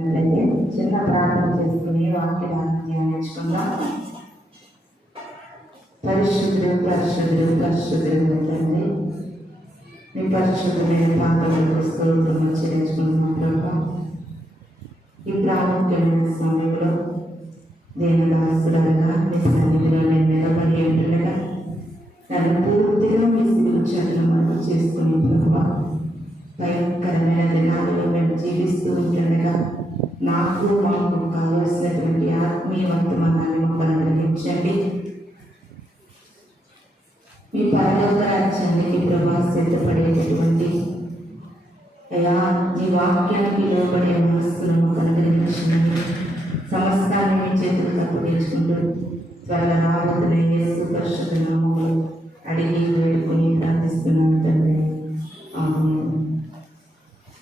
అట్లయితే చిన్న ప్రార్థన చేసుకుని వాక్యాన్ని ధ్యానించుకుందాం. పరిశుద్ధుడు పరిశుద్ధుడు పరిశుద్ధుడు తండ్రి, మీ పరిశుద్ధమైన పాపలకు స్తోత్రం చెల్లించుకున్నాం ప్రభా. ఈ ప్రాముఖ్యమైన సమయంలో నేను దాసులుగా మీ సన్నిధిలో నేను నిలబడి ఉంటుండగా నన్ను పూర్తిగా మీ శిక్షణ చేసుకుని ప్రభా, భయంకరమైన దినాలలో మేము జీవిస్తూ ఉంటుండగా మాకు కావలసినటువంటి ఆత్మీయ వర్తమానాన్ని మాకు అనుగ్రహించండి. మీ పరలోక రాజ్యానికి ప్రభా సిద్ధపడేటటువంటి అయా ఈ వాక్యానికి లోబడే మనస్సులను అనుగ్రహించండి. సమస్తాన్ని మీ చేతులకు అప్పగించుకుంటూ త్వరగా రాబోతున్న యేసు పరిశుద్ధ నామములో అడిగి వేడుకొని ప్రార్థిస్తున్నాను తండ్రి. ఆమేన్.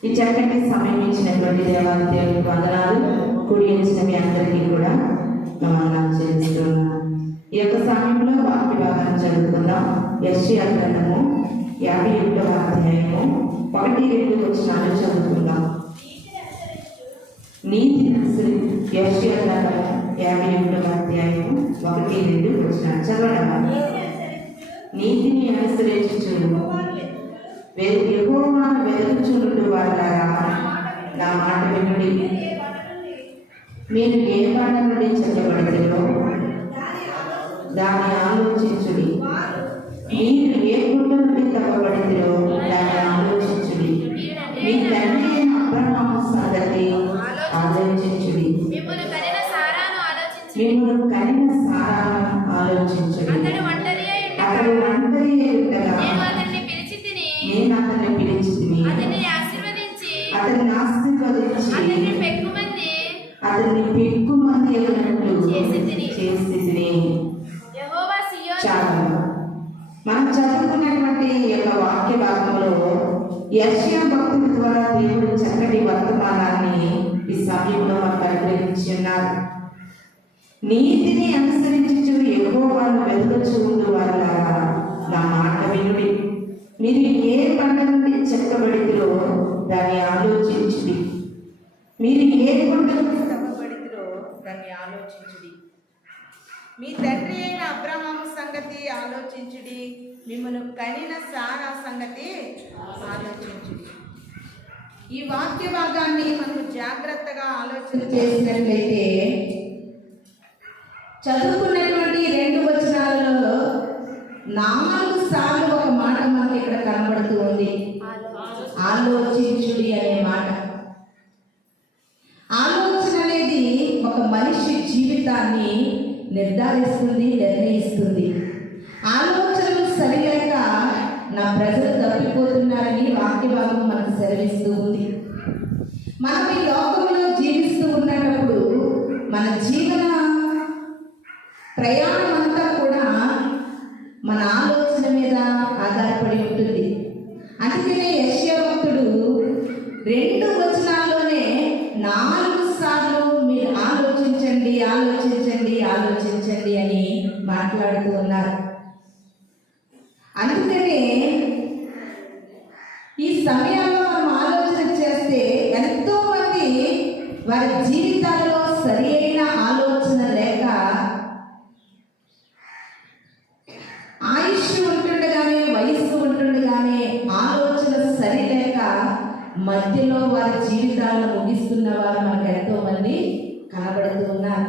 ఈ చక్కటి సమయం ఇచ్చినటువంటి దేవాలయానికి వందనాలు. కూడి వచ్చిన మీ అందరికీ కూడా వందనాలు చెల్లిస్తున్నాను. ఈ యొక్క సమయంలో వాక్య భాగాన్ని చదువుకుందాం. యెషయా గ్రంథము 51వ అధ్యాయము 1-2 వచనాలు చదువుకుందాం. నీతిని అనుసరించి యెషయా గ్రంథము 51వ అధ్యాయము 1-2 వచనాలు చదవడం. నీతిని అనుసరించుచును యెహోవాను వెతుకుచుండు వారులారా, నా మాట వినుడి. మీరు ఏ మాట నుండి చెక్కబడితేనో దాన్ని ఆలోచించుడి. మీరు ఏ గుంట నుండి తవ్వబడితేనో దాన్ని ఆలోచించుడి. మీ తండ్రి అయిన అబ్రహాము సంగతి ఆలోచించుడి. మిమ్మల్ని కనిన సారాను ఆలోచించుడి. అతడు ఒంటరి అయి ఉండగా నేను అతన్ని పిలిచి అతన్ని ఆశీర్వదించి అతన్ని పెక్కుమంది ఎగినట్లు చేసి చాలు. మనం చదువుకున్నటువంటి యొక్క వాక్య భాగంలో యెషయా భక్తుల ద్వారా దేవుడు చక్కటి వర్తమానాన్ని ఈ సమయంలో మనకు అనుగ్రహించి ఉన్నారు. నీతిని అనుసరించి యెహోవాను వెతుకుచుండు వారులారా, నా మాట వినుడి. మీరు ఏ పంట నుండి చెక్కబడితిరో దాన్ని ఆలోచించుడి. మీరు ఏ పంట నుండి తవ్వబడితిరో దాన్ని ఆలోచించుడి. మీ తండ్రి అయిన అబ్రహాము సంగతి ఆలోచించుడి. మిమ్మల్ని కనిన సారా సంగతి ఆలోచించుడి. ఈ వాక్య భాగాన్ని మనం జాగ్రత్తగా ఆలోచన చేసినట్లయితే చదువుకున్నటువంటి 2 వచనాలలో 4 సార్లు ఒక మాట మనకి ఇక్కడ కనబడుతూ ఉంది. ఆలోచించుడి అనే మాట. ఆలోచన అనేది ఒక మనిషి జీవితాన్ని నిర్ధారిస్తుంది, నిర్ణయిస్తుంది. ఆలోచనలు సరిలేక నా ప్రజలు తప్పిపోతున్నారని వాక్య భాగం మనకు సెలవిస్తూ ఉంది. మనం ఈ లోకంలో జీవిస్తూ ఉన్నప్పుడు మన జీవన ప్రయాణం అంతా కూడా మన ఆలోచన మీద ఆధారపడి ఉంటుంది. అందుకనే యెషయా భక్తుడు 2 వచనాల్లోనే 4 సార్లు మీరు ఆలోచించండి ఆలోచించండి ఆలోచించండి అని మాట్లాడుతూ ఉన్నారు. అందుకనే ఈ సమయంలో మనం ఆలోచన చేస్తే ఎంతో మంది వారి జీవితాల్లో సరి అయిన ఆలోచన లేక ఆయుష్ ఉంటుండగానే, వయస్సు ఉంటుండగానే ఆలోచన సరిలేక మధ్యలో వారి జీవితాలను ముగిస్తున్న వారు మనకు ఎంతో మంది కనబడుతూ ఉన్నారు.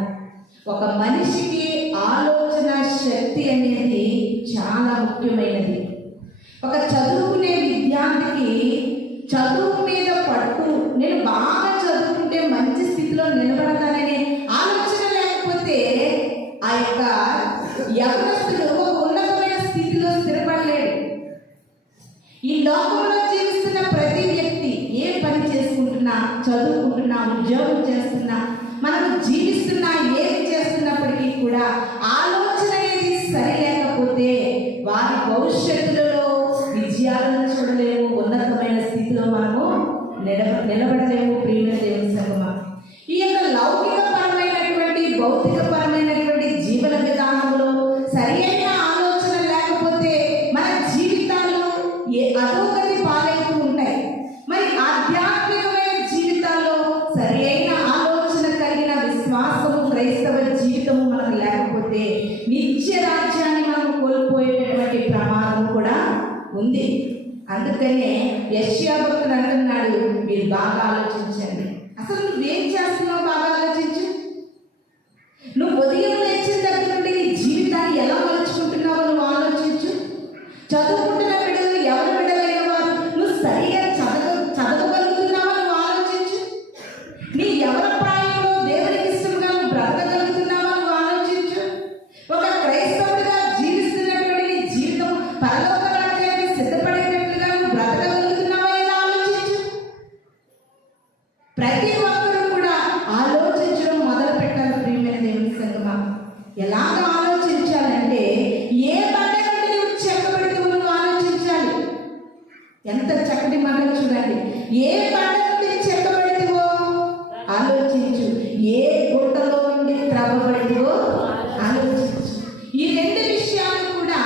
ఒక మనిషికి ఆలోచన శక్తి అనేది చాలా ముఖ్యమైనది. ఒక చదువుకునే విద్యార్థికి చదువు మీద పట్టు, నేను బాగా చదువుకుంటే మంచి స్థితిలో నిలబడతాననే ఆలోచన లేకపోతే ఆ యొక్క యవనస్తుడు ఒక ఉన్నతమైన స్థితిలో స్థిరపడలేడు. ఈ లోకంలో జీవిస్తున్న ప్రతి వ్యక్తి ఏ పని చేసుకుంటున్నా, చదువుకుంటున్నా, ఉద్యోగం చేస్తున్నా, మనము జీవిస్తున్నా, ఏమి చేస్తున్నప్పటికీ కూడా ఆలోచన అనేది సరి లేకపోతే వారి భవిష్యత్తులో విజయాలను చూడలేము, ఉన్నతమైన స్థితిలో మనము నిలబడలేము. ప్రియమైన దేవుని సంగమా, ఈ యొక్క లౌకిక పరమైనటువంటి భౌతిక పరమైనటువంటి జీవన విధానంలో సరి అయిన ఆలోచన లేకపోతే మన జీవితాలు అధోగతి పాలవుతూ ఉంటాయి. మరి ఆధ్యాత్మికమైన జీవితాల్లో సరి అయిన ఉంది. అందుకనే యెషయా భక్తుడు అంటున్నాడు, మీరు బాగా ఆలోచించండి. అసలు నువ్వేం చేస్తున్నావు బాగా ఆలోచించు. నువ్వు ఉదయం లేచిన దగ్గర నుండి నీ జీవితాన్ని ఎలా మలుచుకుంటున్నావో నువ్వు ఆలోచించు. చదువుకుంటున్న బిడ్డలు ఎవరు బిడ్డలైన వారు నువ్వు సరిగా చదవగలుగుతున్నావో నువ్వు ఆలోచించు. నీ ఎవరి ప్రాయంలో దేవునికి ఇష్టంగా నువ్వు బ్రతకగలుగుతున్నావో నువ్వు ఆలోచించు. ఒక క్రైస్తవుడిగా జీవిస్తున్నటువంటి నీ జీవితం పరలోక రాజ్యానికి సిద్ధపడేటట్లుగా నువ్వు బ్రతకగలుగుతున్నావో లేదో ఆలోచించు. ప్రతి ఒక్కరూ కూడా ఆలోచించడం మొదలు పెట్టాలి. ప్రియమైన దేవుని సంగమా, ఎలాగ ఆలోచించాలంటే ఏ బండ నుండి నువ్వు చెక్కబడితే నువ్వు ఆలోచించాలి. ఎంత చక్కటి మాట చూడండి. ఏ బండ నుండి చెక్కబడితేవో ఆలోచించు, ఏ గుట్టలో నుండి త్రవ్వబడితేవో ఆలోచించు. ఈ రెండు విషయాలు కూడా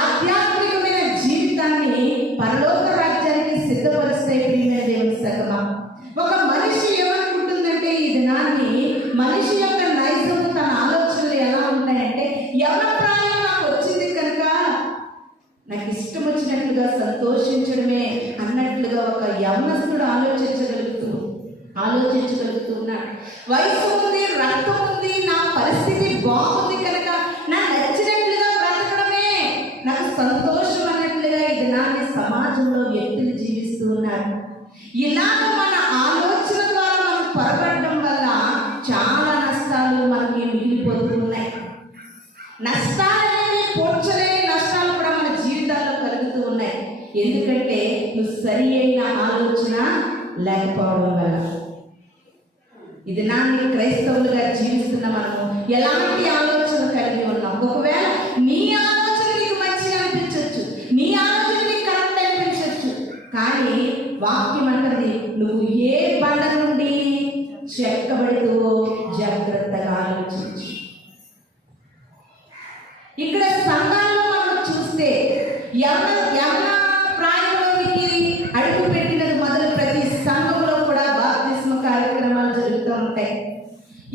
ఆధ్యాత్మికమైన జీవితాన్ని పరలోక రాజ్యానికి సిద్ధపరుస్తాయి. ప్రియమైన దేవుని సంగమా, ఒక మనిషి ఏమనుకుంటుందంటే ఈ దినాన్ని మనిషి యొక్క నైజం తన ఆలోచనలు ఎలా ఉంటాయంటే, ఎవరి ప్రాయం నాకు వచ్చింది కనుక నాకు ఇష్టం వచ్చినట్లుగా సంతోషించడమే అన్నట్లుగా ఒక యవనస్తుడు ఆలోచించగలుగుతున్నాడు. వయసు ఉంది, రక్తం ఉంది, నా పరిస్థితి బాగుంది కనుక నా నచ్చినట్లుగా బ్రతకడమే నాకు సంతోషం అన్నట్లుగా ఈ దినాన్ని సమాజంలో వ్యక్తులు జీవిస్తూ ఉన్నారు. ఇలాగ మన ఆలోచన ద్వారా మనం పొరపడడం వల్ల చాలా నష్టాలు మనకి మిగిలిపోతూ ఉన్నాయి. నష్టాలనేవి పోడ్చలేని నష్టాలు కూడా మన జీవితాల్లో కలుగుతూ ఉన్నాయి. ఎందుకంటే నువ్వు సరి అయిన ఆలోచన లేకపోవడం వల్ల. ఇది నాన్ని క్రైస్తవులుగా జీవిస్తున్న మనము ఎలాంటి ఆలోచన కలిగి ఉన్నాం. ఒకవేళ నీ ఆలోచన నీకు మంచిగా అనిపించవచ్చు, నీ ఆలోచన నీకు కరెక్ట్ అనిపించవచ్చు, కానీ వాక్యం అంటది నువ్వు ఏ బండ నుండి చెక్కబడుతూ జాగ్రత్తగా ఆలోచించు. ఇక్కడ సంఘాల్లో మనం చూస్తే యవన ప్రాయంలోనికి అడుగు పెట్టినది మొదలు ప్రతి సంఘంలో కూడా బాప్తిస్మ కార్యక్రమాలు జరుగుతూ ఉంటాయి.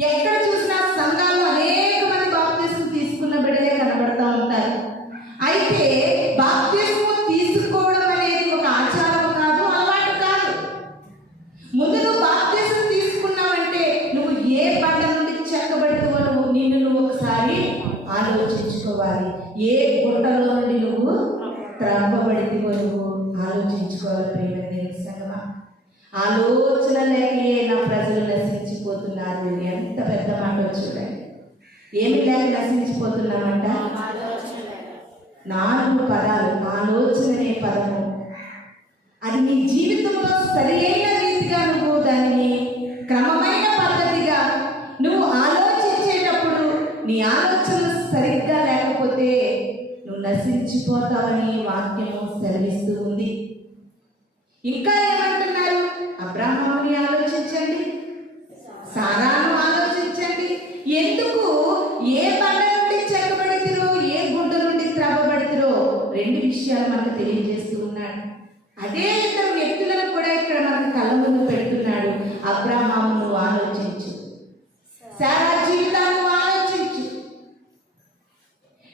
ఎక్కడ చూసినా సంఘాల్లో అనేక మంది బాప్తిస్మ తీసుకున్న బిడ్డలే కనబడుతూ ఉంటారు. అయితే బాప్తిస్మ తీసుకోవడం అనేది ఒక ఆచారం కాదు, అలవాటు కాదు. ముందు నువ్వు బాప్తిస్మ తీసుకున్నావంటే నువ్వు ఏ బండ నుండి చెక్కబడుతావో నువ్వు ఒకసారి ఆలోచించుకోవాలి. ఏ గుట్టలో నుండి నువ్వు త్రవ్వబడితేవో నువ్వు ఆలోచించుకోవాలి. ప్రియమైన దేవుని సంగమా, ఆలోచన లేకయే నా ప్రజలు నశించిపోతున్నారు. ఎంత పెద్ద మాట చూడండి. ఏమి లేక నశించిపోతున్నామంట? 4 పదాలు. ఆలోచన అనే పదము, అది నీ జీవితంలో సరైన రీతిగా నువ్వు దానిని క్రమమైన పద్ధతిగా నువ్వు ఆలోచించేటప్పుడు నీ ఆలోచనలు సరిగ్గా లేకపోతే నువ్వు నశించిపోతావని వాక్యము సెలవిస్తూ ఉంది. ఇంకా ఏమంటున్నారు? అబ్రాహాముని ఆలోచించండి, సారాను ఆలోచించండి. ఎందుకు ఏ బండ నుండి చెక్కబడితిరో, ఏ గుడ్డ నుండి త్రవ్వబడితిరో 2 విషయాలు మనకు తెలియజేస్తూ ఉన్నాడు. అదే ఇద్దరు వ్యక్తులను కూడా ఇక్కడ మనకు కళ్ళ ముందు పెడుతున్నాడు. అబ్రాహామును ఆలోచించు, సారా జీవితాన్ని ఆలోచించు.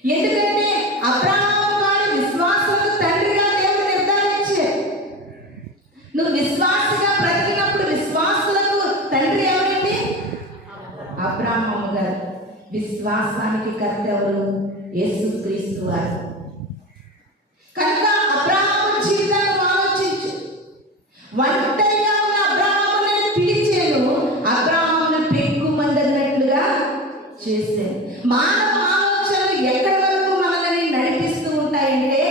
ఎందుకంటే అబ్రాహాము వారి విశ్వాసులకు తండ్రిగా దేవుడు నిర్ధారించారు. నువ్వు విశ్వాసగా బ్రతికినప్పుడు విశ్వాసులకు తండ్రి ఎవరండి? అబ్రాహాము గారు. విశ్వాసానికి కర్త ఎవరు? యేసుక్రీస్తు వారు. కనుక అబ్రాహాము జీవితాన్ని ఆలోచించు. ఒంటరిగా ఉన్న అబ్రాహామును పిలిచేను, అబ్రాహామును పెక్కుమందన్నట్లుగా చేశాను. మానవ ఆలోచనలు ఎక్కడి వరకు మనల్ని నడిపిస్తూ ఉంటాయంటే,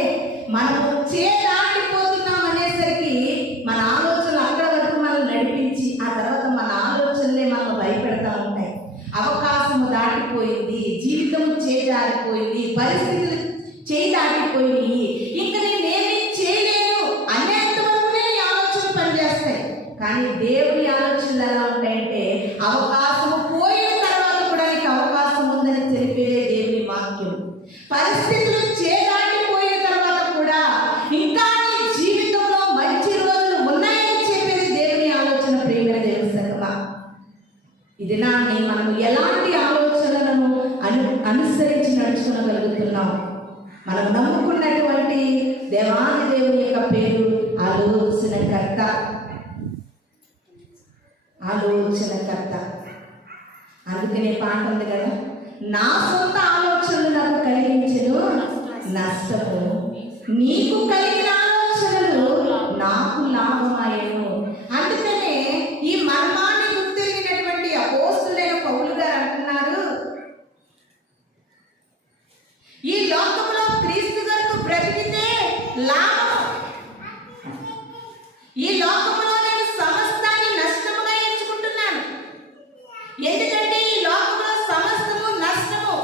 మనము దాటిపోతున్నాం అనేసరికి మన ఆలోచనలు అక్కడ వరకు మనల్ని నడిపించి ఆ తర్వాత మన ఆలోచనలే మనం భయపెడతా ఉంటాయి. అవకాశము దాటిపోయింది, జీవితం చేజారిపోయింది, పరిస్థితులు దాటిపోయి ఇంకా నేనేమీ చేయలేను అనేంతవరకునే ఈ ఆలోచనలు పనిచేస్తాయి. కానీ దేవుని ఆలోచనలు ఎలా ఉంటాయంటే, అవకాశము పోయిన తర్వాత కూడా నీకు అవకాశం ఉందని తెలిపేదే దేవుని వాక్యం. పరిస్థితులు దాటిపోయిన తర్వాత కూడా ఇంకా నీ జీవితంలో మంచి రోజులు ఉన్నాయని చెప్పేది దేవుని ఆలోచన. ప్రియమైన దేవుని సంగమా, ఇది నాన్ని మనం ఎలాంటి ఆలోచనలను అనుసరించి నడుచుకోగలుగుతున్నాం? మనం నమ్ముకున్నటువంటి దేవాది దేవుని యొక్క పేరు ఆలోచనకర్త. ఆలోచనకర్త. అందుకనే పాట ఉంది కదా, నా సొంత ఆలోచనలు నాకు కలిగించెను నష్టము, నీకు కలిగిన ఆలోచనలు నాకు లాభమాయను. అందుకనే ఈ మర్మాన్ని గుర్తిరిగినటువంటి అపోస్తులైన పౌలు గారు అంటున్నారు, ఈ లోకంలో క్రీస్తు కొరకు బ్రతికితే లాభం, ఈ లోకంలో నేను సమస్తాన్ని నష్టముగా ఎంచుకుంటున్నాను. ఎందుకంటే ఈ లోకంలో సమస్తము నష్టము.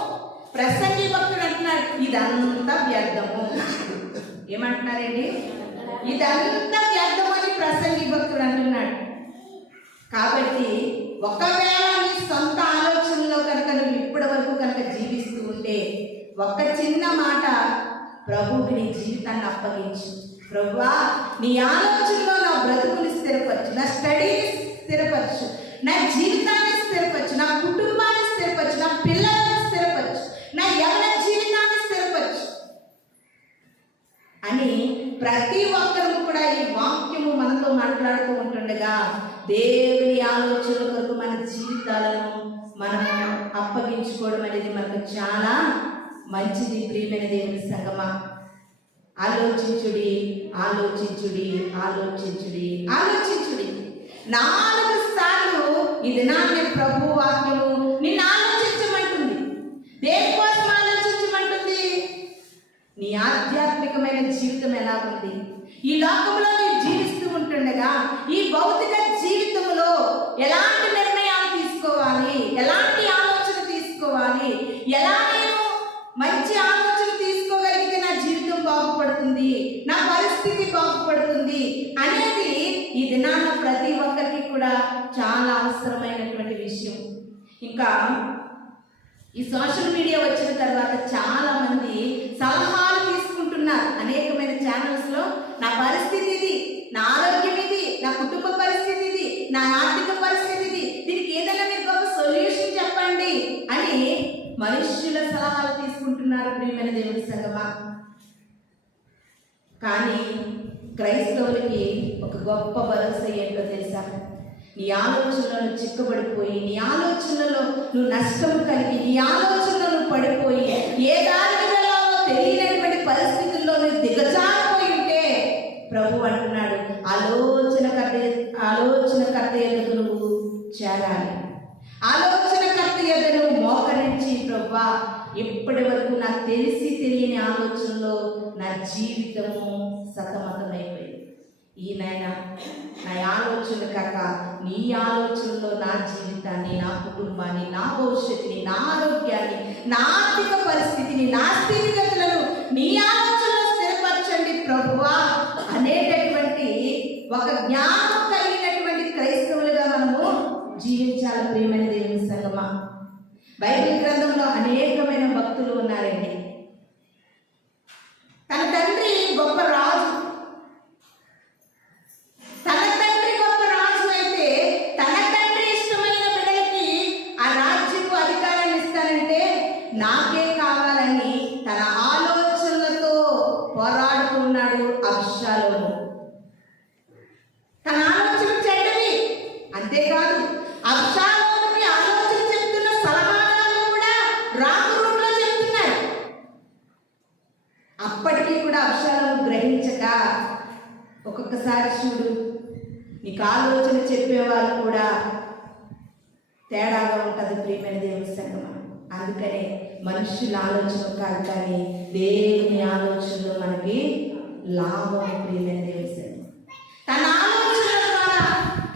ప్రసంగి భక్తుడు అంటున్నాడు, ఇదంతా వ్యర్థము. ఏమంటున్నారండి? ఇదంతా వ్యర్థం అని ప్రసంగి భక్తుడు అంటున్నాడు. కాబట్టి ఒకవేళ నీ సొంత ఆలోచనలో కనుక నువ్వు ఇప్పటి వరకు కనుక జీవిస్తూ ఉంటే ఒక చిన్న మాట, ప్రభువుకి నీ జీవితాన్ని అప్పగించు. ప్రభువా, నీ ఆలోచనలో నా బ్రతుకుని స్థిరపరచు, నా స్టడీని స్థిరపరచు, నా జీవితాన్ని స్థిరపరచు, నా కుటుంబాన్ని స్థిరపరచు, నా పిల్లలను స్థిరపరచు, నా యవ్వన జీవితాన్ని స్థిరపరచు అని ప్రతి ఒక్కరు కూడా ఈ వాక్యము మనతో మాట్లాడుతూ ఉంటుండగా దేవుని ఆలోచన కొరకు మన జీవితాలను మనం అప్పగించుకోవడం అనేది మనకు చాలా మంచిది. ప్రియమైన దేవుని సంగమా, ఆలోచించుడి, ఆలోచించుడి, ఆలోచించుడి, ఆలోచించుడి. 4 సార్లు ఇది నాన్న ప్రభు వాక్యము నిన్ను ఆలోచించమంటుంది. దేనికోసం ఆలోచించమంటుంది? నీ ఆధ్యాత్మికమైన జీవితం ఎలా ఉంది? ఈ లోకంలో నీవు జీవిస్తూ ఉంటుండగా ఈ భౌతిక జీవితంలో ఎలాంటి నిర్ణయాలు తీసుకోవాలి, ఎలాంటి ఆలోచన తీసుకోవాలి, ఎలా నేను మంచి ఆలోచన తీసుకోగలిగితే నా జీవితం బాగుపడుతుంది, నా పరిస్థితి బాగుపడుతుంది అనేది ఈ దినాన ప్రతి ఒక్కరికి కూడా చాలా అవసరమైనటువంటి విషయం. ఇంకా ఈ సోషల్ మీడియా వచ్చిన తర్వాత చాలా మంది సలహాలు తీసుకుంటున్నారు. అనేకమైన ఛానల్స్లో నా పరిస్థితి ఇది, నా ఆరోగ్యం ఇది, నా కుటుంబ పరిస్థితి ఇది, నా ఆర్థిక పరిస్థితి ఇది, దీనికి ఏదైనా మీరు గొప్ప సొల్యూషన్ చెప్పండి అని మనుష్యుల సలహాలు తీసుకుంటున్నారు. ప్రియమైన దేవుని సంగమా, కానీ క్రైస్తవులకి ఒక గొప్ప భరోసా ఏంటో తెలుసా? నీ ఆలోచనలను చిక్కబడిపోయి, నీ ఆలోచనలో నువ్వు నష్టం కలిగి, నీ ఆలోచనలో నువ్వు పడిపోయి, ఏ దారిలో తెలియనటువంటి పరిస్థితుల్లో నువ్వు దిగజారిపోయి ఉంటే ప్రభు అంటున్నాడు, ఆలోచనకర్త ఎదుగు నువ్వు చేరాలి. ఆలోచనకర్త ఎదుగు నువ్వు మోకరించి, ప్రభువా, ఇప్పటి వరకు నాకు తెలిసి తెలియని ఆలోచనలో నా జీవితము సతమతమైపోయింది. ఈయన నా ఆలోచన కాక నీ ఆలోచనలో నా జీవితాన్ని, నా కుటుంబాన్ని, నా భవిష్యత్తుని, నా ఆరోగ్యాన్ని, నా ఆర్థిక పరిస్థితిని, నా స్థితిగతులను నీ ఆలోచనలో స్థిరపరచండి ప్రభువా అనేటటువంటి ఒక జ్ఞానం కలిగినటువంటి క్రైస్తవులుగా మనము జీవించాలి. ప్రియమైన దేవుని సంగమా, బైబిల్ గ్రంథంలో అనేకమైన భక్తులు ఉన్నారండి. తన తండ్రి గొప్ప రాజు, తన తండ్రి గొప్ప రాజు అయితే తన తండ్రి ఇష్టమైన బిడ్డలకి ఆ రాజ్యపు అధికారాన్ని ఇస్తానంటే నాకే కావాలని తన ఆలోచనలతో పోరాడుతున్నాడు అబ్షాలోము. తన ఆలోచన చెడ్డవి. అంతేకాదు అబ్షాలోముకి ఆలోచన చెప్తున్న సలహాదారులు కూడా రాంగ్ రూట్లో చెప్తున్నారు. అప్పటికీ కూడా అబ్షాలోము గ్రహించక, ఒక్కొక్కసారి చూడు, నీకు ఆలోచన చెప్పేవారు కూడా తేడాగా ఉంటుంది. ప్రియమైన దేవుని సంగమా, అందుకనే మనుషుల ఆలోచన కాదు కానీ దేవుని ఆలోచనలో మనకి లాభం. ప్రియమైన దేవుని సంగమా, తన ఆలోచన ద్వారా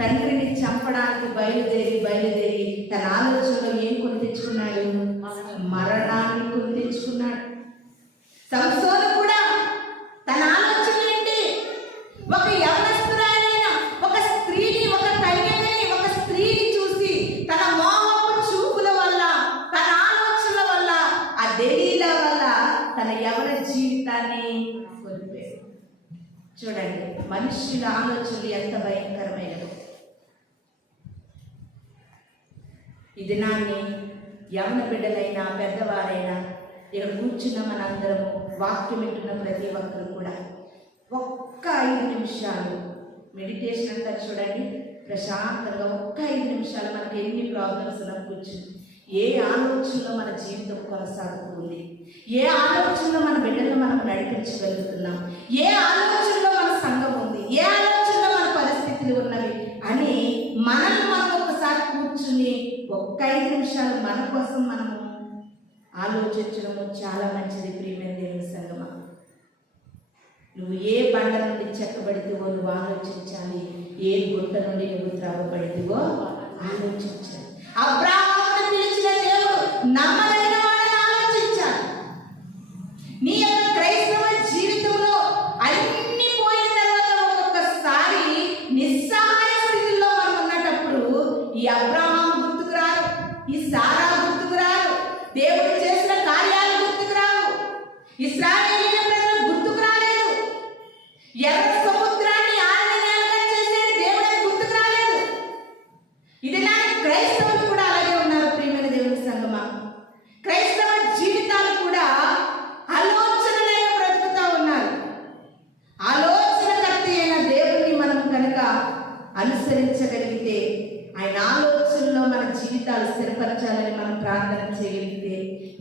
తండ్రిని చంపడానికి బయలుదేరి తన ఆలోచనలో ఏం కొని తెచ్చుకున్నాడు? మరణాన్ని కొని తెచ్చుకున్నాడు. సంసోను కూడా తన ఆలోచన ఏంటి? ఒక యవనస్తురాలైన ఒక స్త్రీని, ఒక కన్యకని, ఒక స్త్రీని చూసి తన మోహపు చూపుల వల్ల, తన ఆలోచనల వల్ల, ఆ దెలీలా వల్ల తన యవన జీవితాన్ని కోల్పోయాడు. చూడండి, మనుషుల ఆలోచనలు ఎంత భయంకరమైనది. ఈ దినాన్ని యవన బిడ్డలైనా పెద్దవారైనా ఇక్కడ కూర్చున్న మనందరము, వాక్యం వింటున్న ప్రతి ఒక్కరు కూడా ఒక్క 5 నిమిషాలు మెడిటేషన్ అంటారు చూడండి, ప్రశాంతంగా ఒక్క 5 నిమిషాలు మనకి ఎన్ని ప్రాబ్లమ్స్ ఉన్నా కూర్చుని ఏ ఆలోచనలో మన జీవితం కొనసాగుతుంది, ఏ ఆలోచనలో మన బిడ్డలను మనం నడిపించగలుగుతున్నాం, ఏ ఆలోచనలో మన సంఘం ఉంది, ఏ ఆలోచనలో మన పరిస్థితులు ఉన్నవి అని మనం ఒకసారి కూర్చుని ఒక్క 5 నిమిషాలు మన కోసం మనము ఆలోచించడము చాలా మంచిది. ప్రియమైన దేవుని సంగమా, నువ్వు ఏ బండ నుండి చెక్కబడితేవో నువ్వు ఆలోచించాలి, ఏ గుంట నుండి నువ్వు త్రాగబడితేవో ఆలోచించాలి. అబ్రాహామును పిలిచిన దేవుడు నమ్మదగిన వాడని ఆలోచించాలి. నీ యొక్క క్రైస్తవ జీవితంలో అన్ని పోయిన తర్వాత ఒక్కొక్కసారి నిస్సహాయ స్థితిలో మనం ఉన్నప్పుడు ఈ అబ్రాహాము గుర్తుకు రారు, ఈ సారా గుర్తుకు రారు, దేవుడు చేసిన కార్యాలు గుర్తుకు రావు, ఇశ్రాయేలీయుల ప్రజలు గుర్తుకు రాలేదు, ఎర్ర సముద్రాన్ని ఆరని నేలగా చేసే దేవుడిని గుర్తుకు రాలేదు. ఇది నా క్రైస్తవులు కూడా అలాగే ఉన్నారు. ప్రియమైన దేవుని సంగమా, క్రైస్తవ జీవితాలు కూడా ఆలోచన లేక బ్రతుకుతా ఉన్నారు. ఆలోచనకర్త అయిన దేవుడిని మనం కనుక అనుసరించగలిగితే, ఆయన ఆలోచనలో మన జీవితాలు స్థిరపరచాలని మనం ప్రార్థన చేయగలిగితే,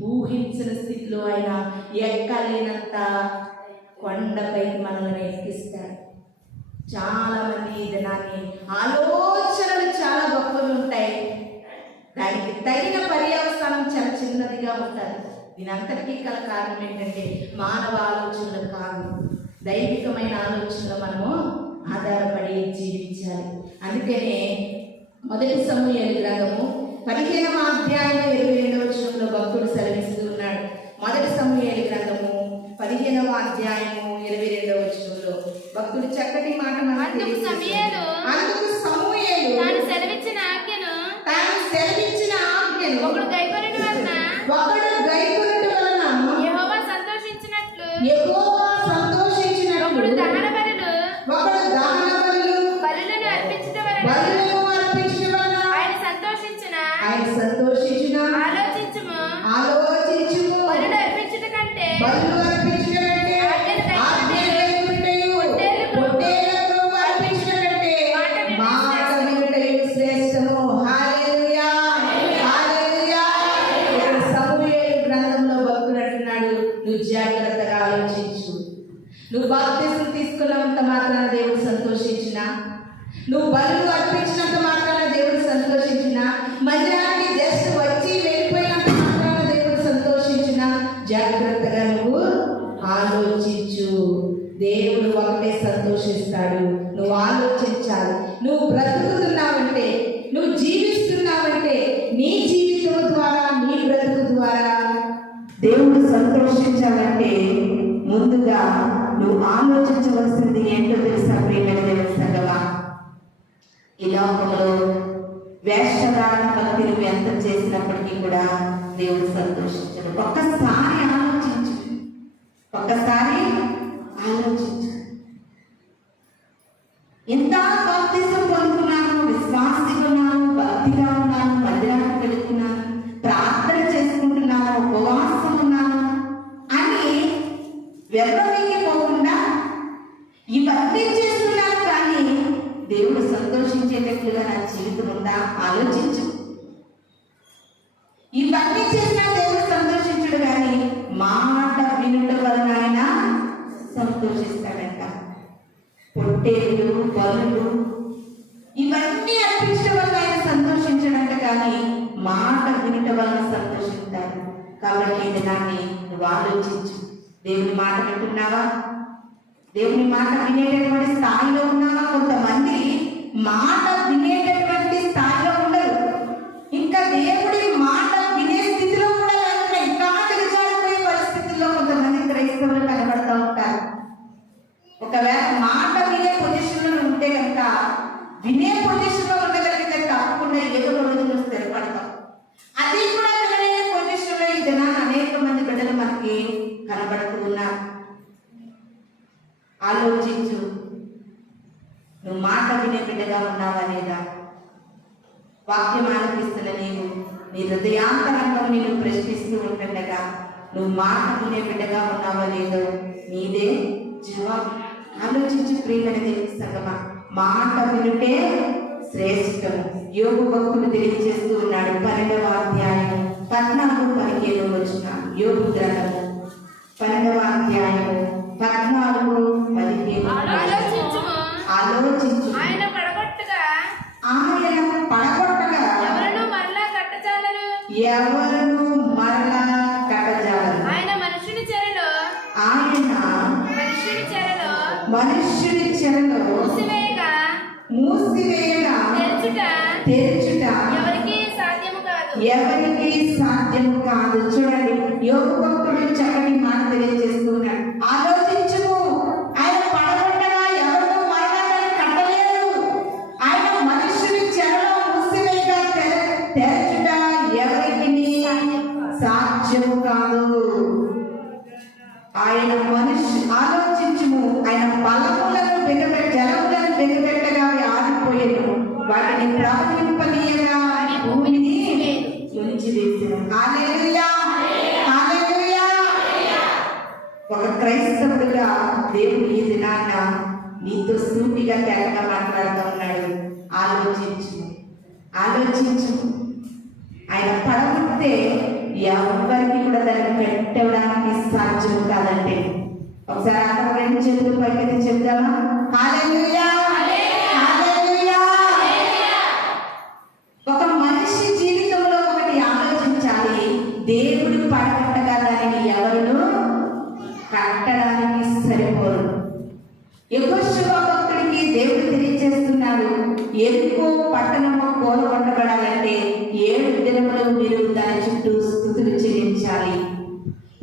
ఊహించిన స్థితిలో ఆయన ఎక్కలేనంత కొండపైకి మనల్ని ఎక్కిస్తాడు. చాలా మంది ఈ దినాన్ని ఆలోచనలు చాలా గొప్పగా ఉంటాయి, దానికి తగిన పర్యవసానం చాలా చిన్నదిగా ఉంటుంది. దీని అంతటికీ గల కారణం ఏంటంటే మానవ ఆలోచనలు కాదు, దైవికమైన ఆలోచనలు మనము ఆధారపడి జీవించాలి. అందుకనే మొదటి సమూయేలు గ్రంథము 15వ అధ్యాయం 22వ వచనంలో భక్తుడు సెలవిస్తూ ఉన్నాడు. మొదటి సమూయేలు గ్రంథము 15వ అధ్యాయము 22వ వచనంలో భక్తుడు చక్కటి మాట అందుకు సమూయేలు తాను సెలవిచ్చిన ఆజ్ఞను ఒకడు గైకొనుట వలన యెహోవా సంతోషించినట్లు ఒకడు దహన బలులు బలులను అర్పించుట వలన ఆయన సంతోషించిన ఆలోచించుము బలులు అర్పించుట కంటే జాగ్రత్తగా ఆలోచించు. నువ్వు బాప్తిసం తీసుకున్నంత మాత్రాన దేవుడు సంతోషించిన, నువ్వు బలులు అర్పించినంత మాత్రాన దేవుడు సంతోషించిన, మందిరానికి జస్ట్ వచ్చి వెళ్ళిపోయినంత మాత్రాన దేవుడు సంతోషించిన, జాగ్రత్తగా నువ్వు ఆలోచించు. దేవుడు ఒకటే సంతోషిస్తాడు. నువ్వు ఆలోచించాలి. నువ్వు బ్రతుకుతున్నావంటే, నువ్వు జీవిస్తున్నావంటే, నీ జీవితం ద్వారా, నీ బ్రతుకు ద్వారా దేవుడు సంతోషించాలంటే ముందుగా నువ్వు ఆలోచించవలసింది ఏంటో తెలుసా? ప్రియమైన దేవుని సంగమా, ఈ లోకంలో వేషధారణ భక్తి నువ్వు ఎంత చేసినప్పటికీ కూడా దేవుడు సంతోషించడు. ఒక్కసారి ఆలోచించు, ఒక్కసారి ఆలోచించు. ఎంత బాప్తిసం పొందుకున్నాను, విశ్వాసిగా ఉన్నాను, భక్తిగా ఉన్నాను, మందిరానికి వెళుతున్నాను, ప్రార్థన చేసుకుంటున్నాను, ఉపవాసం ఉన్నాను అని వ్యవహరించకుండా ఇవన్నీ చేస్తున్నాను, కానీ దేవుడు సంతోషించేటట్లుగా నా జీవితం ఉందా? ఆలోచించు. ఇవన్నీ చేసినా దేవుడు సంతోషించడు, కానీ మాట వినుట వలన ఆయన సంతోషిస్తాడంట. పొట్టేలు, బలులు ఇవన్నీ అర్పించడం వల్ల ఆయన సంతోషించడంట, కానీ మాట వినుట వలన సంతోషిస్తాడు. కాబట్టి ఈ దినాన్ని నువ్వు ఆలోచించు. దేవుని మాట వింటున్నావా? దేవుని మాట వినేటటువంటి స్థాయిలో ఉన్నావా? కొంతమంది మాట వినేటటువంటి స్థాయిలో ఉండరు, ఇంకా దేవుడి మాట వినే స్థితిలో కూడా లేకుండా ఇంకా దిగజారిపోయే పరిస్థితుల్లో కొంతమంది క్రైస్తవులు కనబడతా ఉంటారు. ఒకవేళ మాట వినే పొజిషన్లో ఉంటే కనుక, వినే పొజిషన్లో ఉండగలిగితే తప్పకుండా ఏదో రోజు నువ్వు స్థిరపడతావు. అది కూడా వినలేని పొజిషన్లో ఈ దినాన్ని అనేక మంది బిడ్డలు మనకి కనబడుతూ ఉన్నారు. ఆలోచించు. నువ్వు మాట వినే బిడ్డగా ఉన్నావా లేదా? వాక్యం ఆలపిస్తున్న నీవు నీ హృదయాంతరంగం నేను ప్రశ్నిస్తూ ఉంటుండగా నువ్వు మాట వినే బిడ్డగా ఉన్నావా లేదో నీదే జవాబు. ఆలోచించి ప్రియమైన దేవుని సంగమా, మాట వినుటే శ్రేష్టము. యోగు భక్తుడు తెలియజేస్తూ ఉన్నాడు. 12వ అధ్యాయం 14-15 వచనం. యోగు గ్రంథము 12వ అధ్యాయం 14-15. ఆలోచించు. ఆయన పడగొట్టగా ఎవరును మరలా కట్టజాలరు. ఆయన మనుషుని చెరలో మూసివేయగా తెరచుట ఎవరికి సాధ్యము కాదు. చూడండి, యోగు భక్తుడు చక్కని మాట తెలియజేస్తున్నాడు. ఆలోచించు. ఆయన పడగొట్టగా ఎవరు మరణాన్ని కట్టలేరు. ఆయన మనుషుని చెరలో మూసివేయగా తెరచుట ఎవరికి సాధ్యము కాదు. ఆయన ఆలోచించుము. ఆయన బలములను జలములను బిగబెట్టగా అవి ఆరిపోయేను. వాటిని ప్రవహింపనీయగా భూమిని ముంచివేసెను. హల్లెలూయా, హల్లెలూయా. ఒక క్రైస్తవుడిగా దేవుడు ఈ దినాన నీతో సూటిగా తేటగా మాట్లాడుతూ ఉన్నాడు. ఆలోచించు. ఆయన పడగొడితే ఎవరికి కూడా దాన్ని పెట్టడానికి సాధ్యం కాదంటే, ఒకసారి అందరూ 2 చేతులు పైకి చెప్తామా? హల్లెలూయా, హల్లెలూయా. ఒక మనిషి జీవితంలో ఒకటి ఆలోచించాలి. దేవుడు పడగొట్టగా దానిని ఎవరు కట్టడానికి సరిపోరు. యెహోషువ భక్తుడికి దేవుడు తెలియజేస్తున్నాడు, ఎరికో పట్టణము కూలగొట్టబడాలంటే 7 దినములు మీరు దాని చుట్టూ స్తుతులు చెల్లించాలి.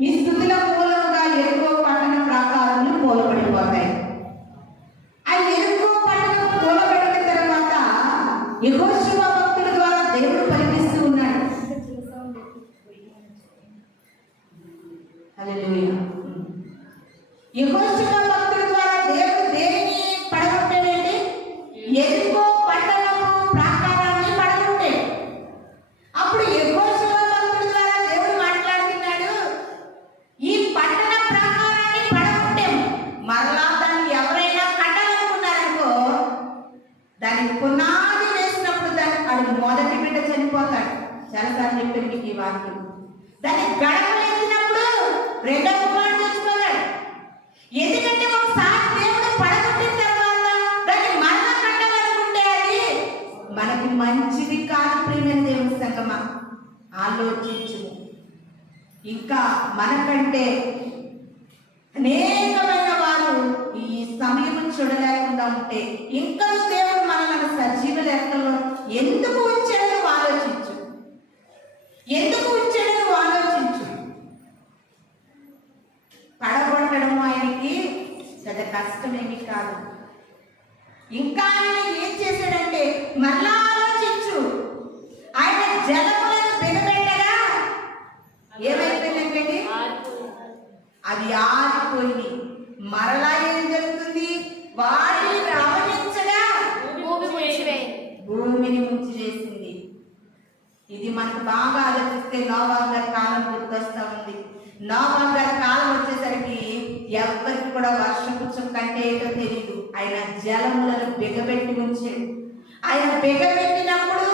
మీ స్తుతుల మూలముగా ఎరికో పట్టణ ప్రాకారములు కూలబడిపోతాయి. ఆ ఎరికో పట్టణం కూలబడిన తర్వాత యెహోషువ భక్తుడి ద్వారా దేవుడు పలికిస్తూ ఉన్నాడు. హల్లెలూయా. యెహోషువ భక్తుడి ద్వారా దేవుడు దేన్ని పడగొట్టాడంటే ఎరికో పట్టణము ప్రాకారాన్ని పడగొట్టాడు. అప్పుడు యెహోషువ భక్తుడి ద్వారా దేవుడు మాట్లాడుతున్నాడు, ఈ పట్టణ ప్రాకారాన్ని పడగొట్టాము, మరలా దాన్ని ఎవరైనా కట్టాలనుకున్నారనుకో, దానికి పునాది వేసినప్పుడు అది మొదటి బిడ్డ చనిపోతాడు. చాలాసార్లు చెప్పాను మీకు ఈ వాక్యం. దాన్ని గడపలేసినప్పుడు రెండవ కుమారుడు చచ్చిపోతాడు. ఎందుకంటే ఒకసారి దేవుడు పడగొట్టిన తర్వాత దాన్ని మరలా కట్టాలనుకుంటే అది మనకి మంచిది కాదు. ప్రియమైన దేవుని సంగమా, ఆలోచించు. ఇంకా మనకంటే అనేకమైన వారు ఈ సమయం చూడలేకుండా ఉంటే ఇంకా దేవుడు మనల్ని సజీవ లెక్కలో ఎందుకు ఉంచాడో ఆలోచించు. పడగొట్టడం ఆయనకి పెద్ద కష్టమేమి కాదు. ఇంకా ఆయన ఏం చేశాడంటే మరలా ఆలోచించు. ఆయన జలములను బిగబెట్టగా ఏమైపోయిందంటే అవి ఆరిపోయి మరలా ఏం జరుగుతుంది? వాటిని ప్రవహించగా భూమిని ముంచివేసింది. ఇది మనకు బాగా ఆలోచిస్తే నోవాహు గారి కాలం గుర్తొస్తా ఉంది. నోవాహు గారి కాలం వచ్చేసరికి ఎవరికి కూడా వర్షపు చుక్క అంటే ఏదో తెలియదు. ఆయన జలములను బిగబెట్టి ఉంచాడు. ఆయన బిగబెట్టినప్పుడు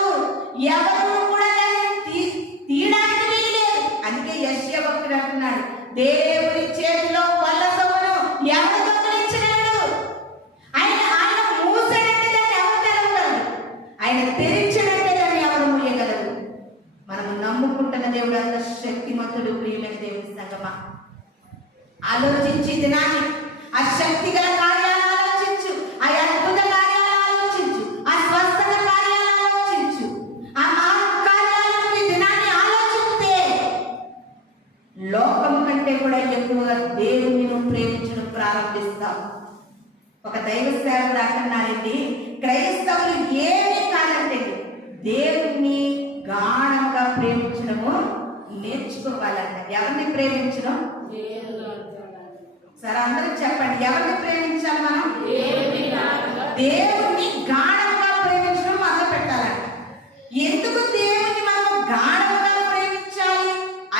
ఎవరు కూడా దాన్ని తీయడానికి వీల్లేదు. అందుకే యెషయా భక్తుడు అంటున్నాడు, దేవుని చేతిలో వల్లసమును ఎవరు దొంగిలించగలడు? ఆయన మూసాడంటే దాన్ని ఎవరు తెరవగలరు? ఆయన తెరించాడంటే దాన్ని ఎవరు మూయగలరు? మనము నమ్ముకుంటున్న దేవుడు అంత శక్తిమంతుడు. ప్రియమైన దేవుని సంగమా, ఆలోచించి దినాన్ని ఆ శక్తి గల కార్యాలు ఆలోచించు, ఆ అద్భుత కార్యాలు ఆలోచించు, ఆ స్వస్థత కార్యాలు ఆలోచించు, ఆ కార్యాలను ఈ దినాన్ని ఆలోచిస్తే లోకం కంటే కూడా ఎక్కువగా దేవుని ప్రేమించడం ప్రారంభిస్తావు. ఒక దైవ సేవకుడు అంటున్నారండి, క్రైస్తవులు ఏమీ కాదంటే దేవుని గాఢంగా ప్రేమించడము నేర్చుకోవాలంట. ఎవరిని ప్రేమించడం? సరే అందరూ చెప్పండి, ఎవరిని ప్రేమించాలి మనం? దేవుని గాఢంగా ప్రేమించడం మొదలు పెట్టాలంట. ఎందుకు దేవుని మనం గాఢంగా ప్రేమించాలి?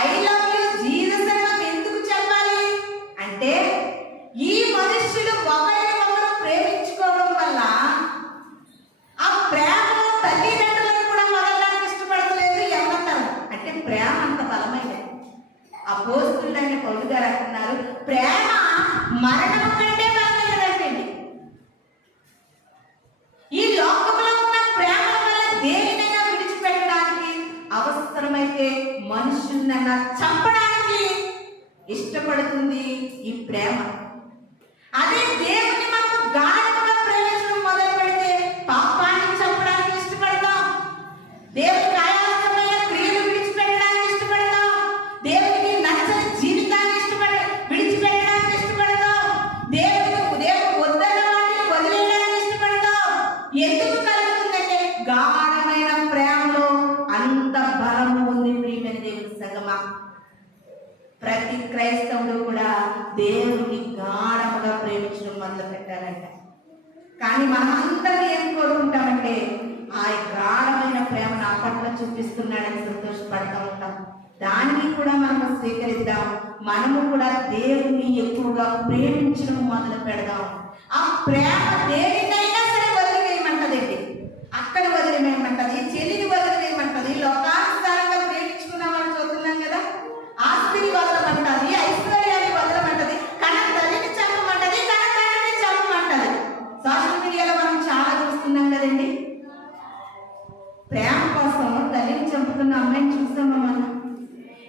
ఐ లవ్ యూ జీసస్ అని పౌలు గారు అంటున్నారు, ప్రేమ మరణం కంటే బలమైనదండి. ఈ లోకంలో ఉన్న ప్రేమ వల్ల దేనినైనా విడిచిపెట్టడానికి, అవసరమైతే మనుషులనైనా చంపడానికి ఇష్టపడుతుంది ఈ ప్రేమ. అదే దేవుని మనకు గాఢంగా ప్రేమించడం మొదలు పెడితే పాపాన్ని చంపడానికి ఇష్టపడతాం, దేవునికి ఆయాసమైన క్రియలు విడిచిపెట్టడానికి ఇష్టపడతాం, దేవునికి నచ్చని జీవితాన్ని విడిచిపెట్టడానికి ఇష్టపడతాం, దేవుడు వద్దన్న వాటిని వదిలేయడానికి ఇష్టపడతాం. ఎందుకు కలుగుతుందంటే గాఢమైన ప్రేమలో అంత బలము ఉంది. ప్రియమైన దేవుని సంగమా, ప్రతి క్రైస్తవుడు కూడా దేవుని గాఢముగా ప్రేమించడం మొదలు పెట్టాలంట. కానీ మనమందరం ఏం కోరుకుంటామంటే ఆ గాఢమైన ప్రేమను అప్పట్లో చూపిస్తున్నాడని సంతోషపడతా ఉంటాం. దాన్ని కూడా మనము స్వీకరిద్దాం. మనము కూడా దేవుని ఎక్కువగా ప్రేమించడం మొదలు పెడదాం. ఆ ప్రేమ దేనినైనా సరే వదిలివేయమంటదండి. అక్కడ వదిలివేయమంటది, చెల్లిని వదిలివేయమంటది, లోకానుసారంగా ప్రేమించుకున్నామని చూస్తున్నాం కదా, ఆస్తిని వదలమంటది, ఐశ్వర్యాన్ని వదలమంటది, కన్న తల్లిని చంపమంటది, కన్న తండ్రిని చంపమంటది. సోషల్ మీడియాలో మనం చాలా చూస్తున్నాం కదండి. ప్రేమ కోసం తల్లిని చంపుతున్న అమ్మాయిని చూస్తామా మనం?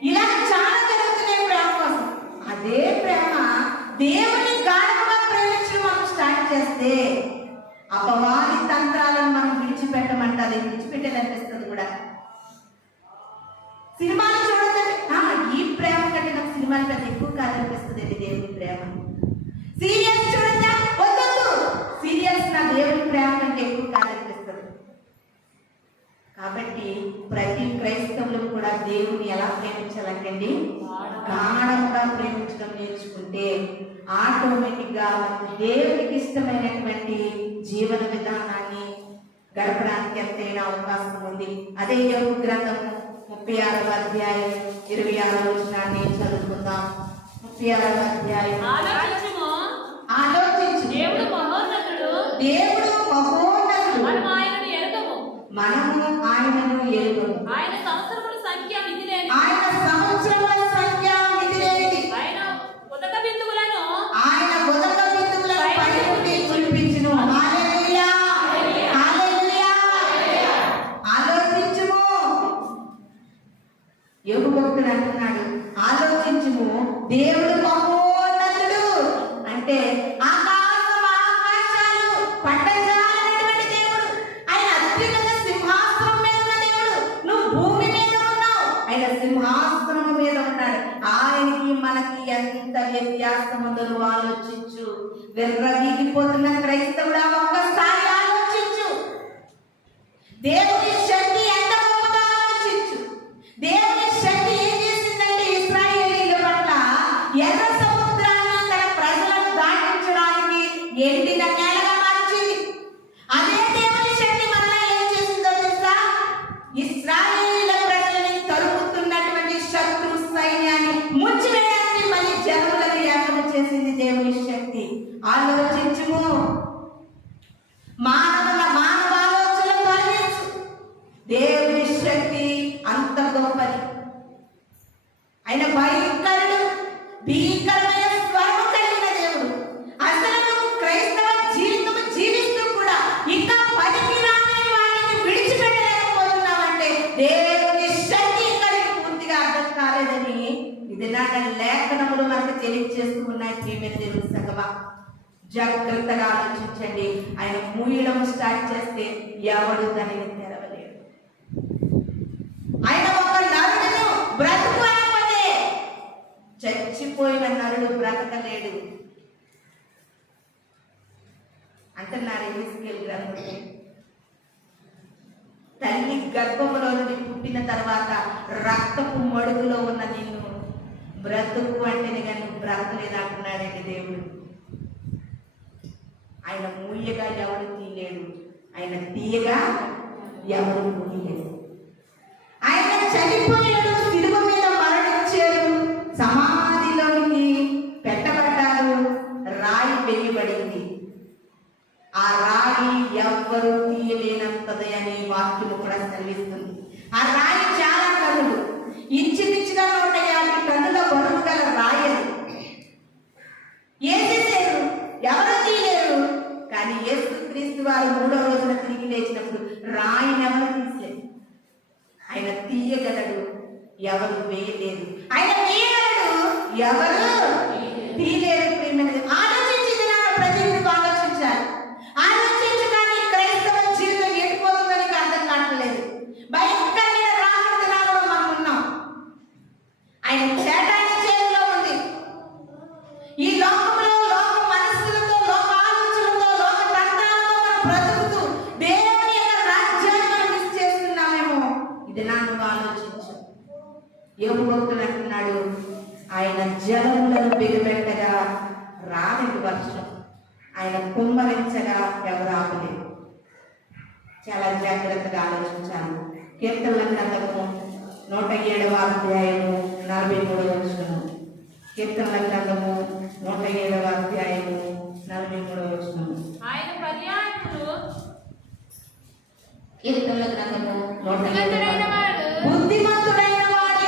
ఇలా చాలా జరుగుతున్నాయి ప్రేమ కోసం. అదే ప్రేమ దేవుని గాఢంగా ప్రేమించడం మనం స్టార్ట్ చేస్తే అపవాది తంత్రాలను మనం విడిచిపెట్టమంటది, విడిచిపెట్టేదనిపిస్తుంది కూడా. సినిమాలు చూడదండి, ఈ ప్రేమ కంటే నాకు సినిమాలు కంటే ఎక్కువ కాదనిపిస్తుంది అండి దేవుని ప్రేమ. సీరియల్స్ చూడద్దా, వద్దు, సీరియల్స్ నా దేవుని ప్రేమ కంటే ఎక్కువ కాదనిపిస్తుంది. కాబట్టి ప్రతి క్రైస్తవులు కూడా దేవుని ఎలా ప్రేమించాలంటండి, గాఢంగా ప్రేమించడం నేర్చుకుంటే ఆటోమేటిక్గా మనకు దేవునికి ఇష్టమైనటువంటి జీవన విధానాన్ని గడపడానికి ఎంతైనా అవకాశం ఉంది. అదే యోబు గ్రంథం 36వ అధ్యాయం 26వ వచనాన్ని చదువుకుందాం. 36వ అధ్యాయం. ఆలోచించు, దేవుడు మహోన్నతుడు, మనము ఆయనను ఎరుగము. ఆయన సంవత్సరముల సంఖ్య మితిలేనిది, ఆయన ఉదక బిందువులను పై నుండి కురిపించును. హల్లెలూయా, హల్లెలూయా. ఆలోచించుము. యోబు భక్తుడు అంటున్నాడు, ఆలోచించుము, దేవుడు మహోన్నతుడు. అంటే ఆకాశాలు పట్టజాలైనటువంటి దేవుడు. ఆయన అత్యున్నత సింహాసనం మీద ఉన్న దేవుడు. నువ్వు భూమి మీద ఉన్నావు, ఆయన సింహాసనం మీద ఉన్నాడు. ఆయనకి మనకి ఎంత వ్యత్యాసం ఉందో నువ్వు ఆలోచించు. విర్రవీగిపోతున్న క్రైస్తవుడా, ఒక్కసారి ఆలోచించు. దేవుని శక్తి ఎంత గొప్పదో ఆలోచించు. దేవుని శక్తి ఏం చేసిందంటే ఇశ్రాయేలీయుల పట్ల ఎర్ర సముద్రాన్ని తన ప్రజలను దాటించడానికి ఎండిన నేలగా మార్చింది. అదే దేవుని శక్తి మనలో ఏం చేసిందో తెలుసా? ఇశ్రాయేలీయుల ప్రజలని తరుముతున్నటువంటి శత్రు సైన్యాన్ని ముంచివేయడానికి మళ్ళీ జనులను ఏర్పాటు చేసింది దేవుని శక్తి. ఆలోచించుము. మానవ ఆలోచన తొలగించు. దేవుని శక్తి అంత గొప్పది. ఆయన భయంకరుడు, భీకరమైన స్వరము కలిగిన దేవుడు. అసలు నువ్వు క్రైస్తవ జీవితం జీవిస్తూ కూడా ఇంకా పనికి రాని వాటిని విడిచిపెట్టలేకపోతున్నావంటే దేవుని శక్తి కలిగి పూర్తిగా అర్థం కాలేదని ఇది నాట లేఖనములు మనకు తెలియజేస్తూ ఉన్నాయి. ప్రియమైన దేవుని సంగమా, జాగ్రత్తగా ఆలోచించండి. ఆయన మూయడం స్టార్ట్ చేస్తే ఎవడు దానిని తెరవలేడు. ఆయన ఒక నరుడును బ్రతుకు అనకపోతే చచ్చిపోయిన నరుడు బ్రతకలేడు అంటున్నారు ఎహెజ్కేలు గ్రంథంలో. తల్లి గర్భములో నుండి పుట్టిన తర్వాత రక్తపు మడుగులో ఉన్న నిన్ను బ్రతుకు అంటేనే కానీ నువ్వు బ్రతకలేదు అంటున్నాడండి దేవుడు. ఆయన మూయగా ఎవడు తీయలేడు, ఆయన తీయగా ఎవరు మూయలేడు. ఆయన చనిపోయాడు, సిలువ మీద మరణించాడు, సమాధిలోనికి పెట్టబడ్డాడు, రాయి వేయబడింది. ఆ రాయి ఎవ్వరూ తీయలేనంతది అని వాక్యము కూడా సెలవిస్తుంది. ఆ రాయి చాలా కనులు, ఇంచుమించుగా 150 టన్నుల బరువు గల రాయి. ఆయన తీయగలడు, ఎవరు వేయలేరు. ఆయన తీయగలడు, ఎవరు తీయలేరు. ప్రియమైనది, ఆలోచించింది నాకు ప్రతి ఆలోచించాలి. ఆలోచించడానికి క్రైస్తవ జీవితం ఎడిపోతుందని అర్థం కావట్లేదు. భయంకరమైన రాత్రి దినాలలో మనం ఉన్నాం. ఆయన చేటాన్ని చేతిలో ఉంది. ఈ లోకంలో లోక మనస్సులతో, లోక ఆలోచనలతో, లోక తంత్రాలతో మనం బ్రతుకుతూ దేవుని యొక్క రాజ్యాన్ని మనం మిస్ చేస్తున్నామేమో. ఇది నన్ను ఆలోచించు. యోబు భక్తుడు అంటున్నాడు, ఆయన జలములను బిగబెట్టగా రాలేదు వర్షం, ఆయన కుమ్మరించగా ఎవరు ఆపలేదు. చాలా జాగ్రత్తగా ఆలోచించాను. కీర్తనల గ్రంథము 107వ అధ్యాయము 43వ వచనము. కీర్తనల గ్రంథము 107వ అధ్యాయము 43వ వచనము. ఆయన పర్యాయములు కీర్తనల గ్రంథము బుద్ధిమంతుడైన వాడు బుద్ధిమంతుడైన వాడు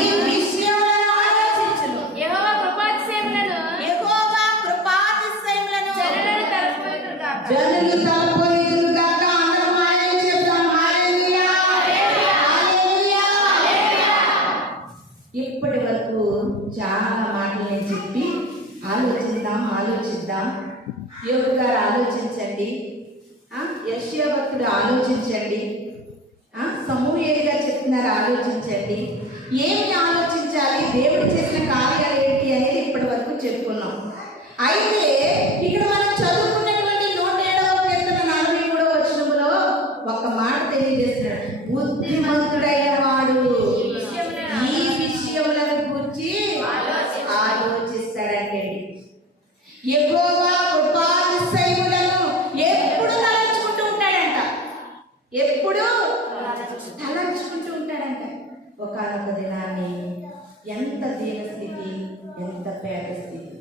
ఈ విషయములను ఆలోచించును. యెహోవా కృపాతిశయములను యెహోవా కృపాతిశయములను జనులను తలపోయుదురుగాక. జనులు తలపోయిదురుగాక. అందరం ఆయనే చెప్దాం. హల్లెలూయా, హల్లెలూయా. ఇప్పటి వరకు చాలా మాటలు నేను చెప్పి ఆలోచిద్దాం. యోగు గారు ఆలోచించండి, యెషయా భక్తుడు ఆలోచించండి, సమూయేలు గారు చెప్తున్నారు ఆలోచించండి. ఏమి ఆలోచించాలి, దేవుడు చేసిన కార్యాలు ఏంటి అనేది ఇప్పటి వరకు చెప్పుకున్నాం. అయితే ఇక్కడ మనం చదువుకున్నటువంటి 107వ కీర్తన 43వ వచనంలో ఒక మాట తెలియజేస్తున్నాడు. బుద్ధిమంతుడైన వాడు ఈ విషయములను గురించి ఆలోచిస్తాడంటే యెహోవా కృపాతిశయములను ఎప్పుడు తలంచుకుంటూ ఉంటాడంట. ఎప్పుడు తలంచుకుంటూ ఉంటాడంట. ఒకానొక దినాన్ని ఎంత దీన స్థితి, ఎంత పేద స్థితి,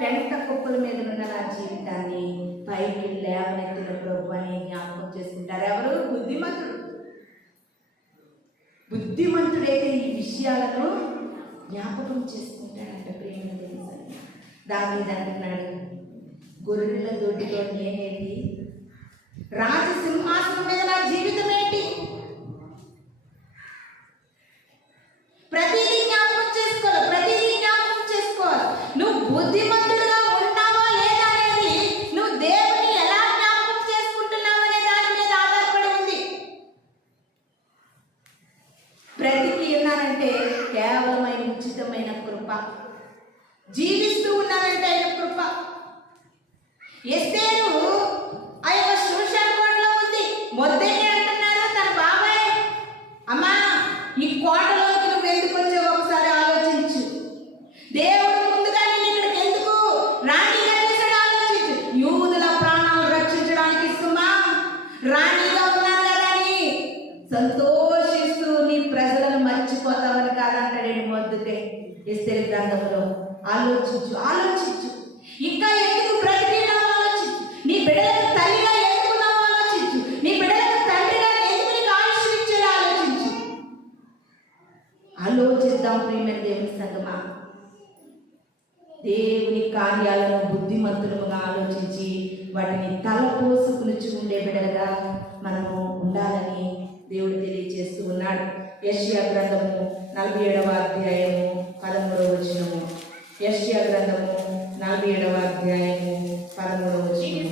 పెంట కుప్పల మీద ఉన్న నా జీవితాన్ని పైకి లేవనెత్తిన ప్రభు అని జ్ఞాపకం చేసుకుంటారు. ఎవరు? బుద్ధిమంతుడు. బుద్ధిమంతుడైతే ఈ విషయాలను జ్ఞాపకం చేసుకుంటాడంట. ప్రేమ దావీదు అంటున్నాడు, గొర్రెల దొడ్డిలో నేనేది, రాజసింహాసనం మీద నా జీవితం ఏంటి? ప్రతిదీ జ్ఞాపకం చేసుకోవాలి. నువ్వు బుద్ధిమంతుడుగా ఉంటావా లేదా అనేది నువ్వు దేవుని ఎలా జ్ఞాపకం చేసుకుంటున్నావు అనే దాని మీద ఆధారపడి ఉంది. బ్రతికి ఉన్నానంటే కేవలం ఆయన ఉచితమైన కృప, జీవిస్తూ ఉన్నానంటే ఆయన కృప. ఎస్తేరు ఆ యొక్క శూషణ కోటలో ఉంది. మొదటి అంటున్నారు తన బాబాయ్, అమ్మా ఈ కోటలోకి నువ్వు ఎందుకు వచ్చావు ఒకసారి ఆలోచించు. దేవుడు ముందుగా నేను ఇక్కడికి ఎందుకు రాణిగా చేశాడు ఆలోచించు. యూదుల ప్రాణాలు రక్షించడానికి సుమా రాణిగా ఉన్నాను కదా అని సంతోషిస్తూ నీ ప్రజలను మర్చిపోతావని కాదంటాడు మొద్దుకై. ఎస్తేరు గ్రంథంలో ఆలోచించు. ఇంకా ఎందుకు బ్రతికినావు ఆలోచించు. నీ బిడ్డలకు తల్లిగా ఎందుకున్నావు ఆలోచించు. నీ బిడ్డలకు తండ్రిగా ఎందుకు నీకు ఆయుష్ ఇచ్చాడు ఆలోచిద్దాం. ప్రియమైన దేవుని సంగమా, దేవుని కార్యాలను బుద్ధిమంతులుగా ఆలోచించి వాటిని తలపోసుకునిచ్చి ఉండే బిడ్డలుగా మనము ఉండాలని దేవుడు తెలియజేస్తూ ఉన్నాడు. యెషయా గ్రంథము 47వ అధ్యాయము 13వ వచనము. యెషయా గ్రంథము 47వ అధ్యాయము 13వ వచనము.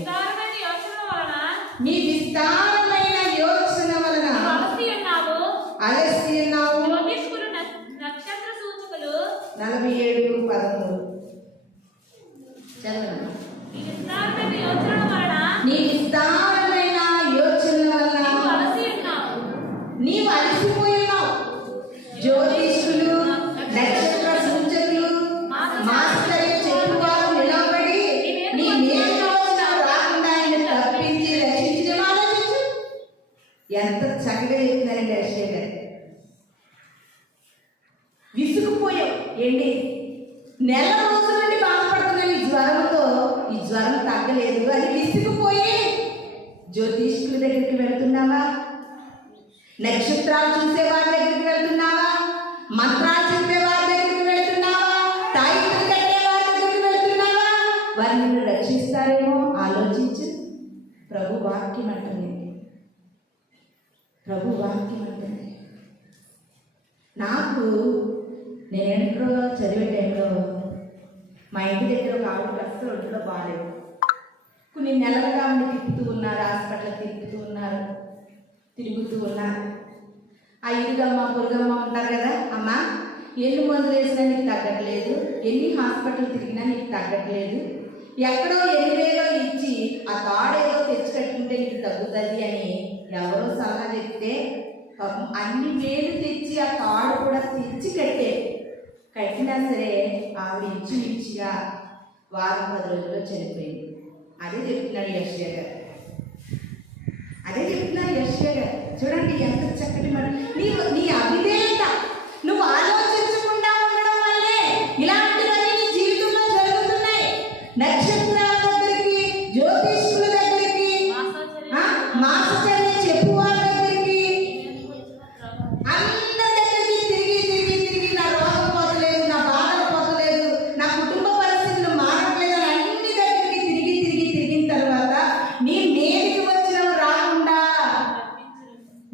నీ విస్తారమైన యోచన వలన అలసి ఉన్నావు. జ్యోతిష్కులు నక్షత్ర సూచకులు 47:13 చదవండి. నీ విస్తారమైన యోచన వలన నీ విస్తారమైన యోచన వలన నీవు అలసిపోయి ఉన్నావు. జ్యోతిష్కులు నక్షత్ర సూచకులు మాస్టర్ చెప్పువారు నిలబడి నీ నేర్చుకోవాల్సిన రాకుండా ఆయన తప్పించి రక్షించడం ఆలోచించు. ఎంత చక్కగా చెప్తున్నారండి యెషయా గారు. విసుగుపోయావు ఏంటి? నెల రోజుల నుండి బాధపడుతున్నాను ఈ జ్వరంతో, ఈ జ్వరం తగ్గలేదు అని విసిగిపోయి జ్యోతిష్కుల దగ్గరికి వెళ్తున్నావా? నక్షత్రాలు చూసే వారి దగ్గరికి వెళ్తున్నావా? మంత్రాలు చెప్పే వారి దగ్గరికి వెళ్తున్నావా? తాయితులు కట్టే వారి దగ్గరికి వెళ్తున్నావా? వారిని నిన్ను రక్షిస్తారేమో ఆలోచించు. ప్రభు వాక్యం అంటుంది, ప్రభు వాక్యం అంటుంది. నాకు నేను ఇంట్లో చదివే టైంలో మా ఇంటి దగ్గర ఒక ఆవిడ అసలు ఒంట్లో బాగాలేదు. కొన్ని నెలలుగా ఉండి తిప్పుతూ ఉన్నారు, హాస్పిటల్ తిరుగుతూ ఉన్నారు. ఆ ఇరుగమ్మ పొరుగమ్మ ఉంటారు కదా, అమ్మ ఎన్ని మందులు వేసినా నీకు తగ్గట్లేదు, ఎన్ని హాస్పిటల్ తిరిగినా నీకు తగ్గట్లేదు, ఎక్కడో 8,000 ఇచ్చి ఆ తాడేదో తెచ్చి కట్టుకుంటే నీకు తగ్గుతుంది అని ఎవరో సలహా చెప్తే పాపం అన్ని వేలు తెచ్చి ఆ తాడు కూడా తెచ్చి కట్టినా సరే ఆవిడ ఇచ్చిగా వారం 10 రోజుల్లో చనిపోయింది. అదే చెప్తున్నాడు యెషయా గారు. చూడండి ఎంత చక్కటి మాట. నీ అవిధేయత, నువ్వు ఆలోచించకుండా ఉండడం వల్లే ఇలాంటివన్నీ నీ జీవితంలో జరుగుతున్నాయి. నక్షత్రాల దగ్గరికి, జ్యోతిష్కుల దగ్గరికి, మాసచర్య చెప్పువాళ్ళ దగ్గరికి, అందరి దగ్గరికి తిరిగి నా రోగం పోతలేదు, నా బాధ పోతలేదు, నా కుటుంబ పరిస్థితులు మారట్లేదు అని అన్ని దగ్గరికి తిరిగిన తర్వాత నీ మీదకి వచ్చినవి రాకుండా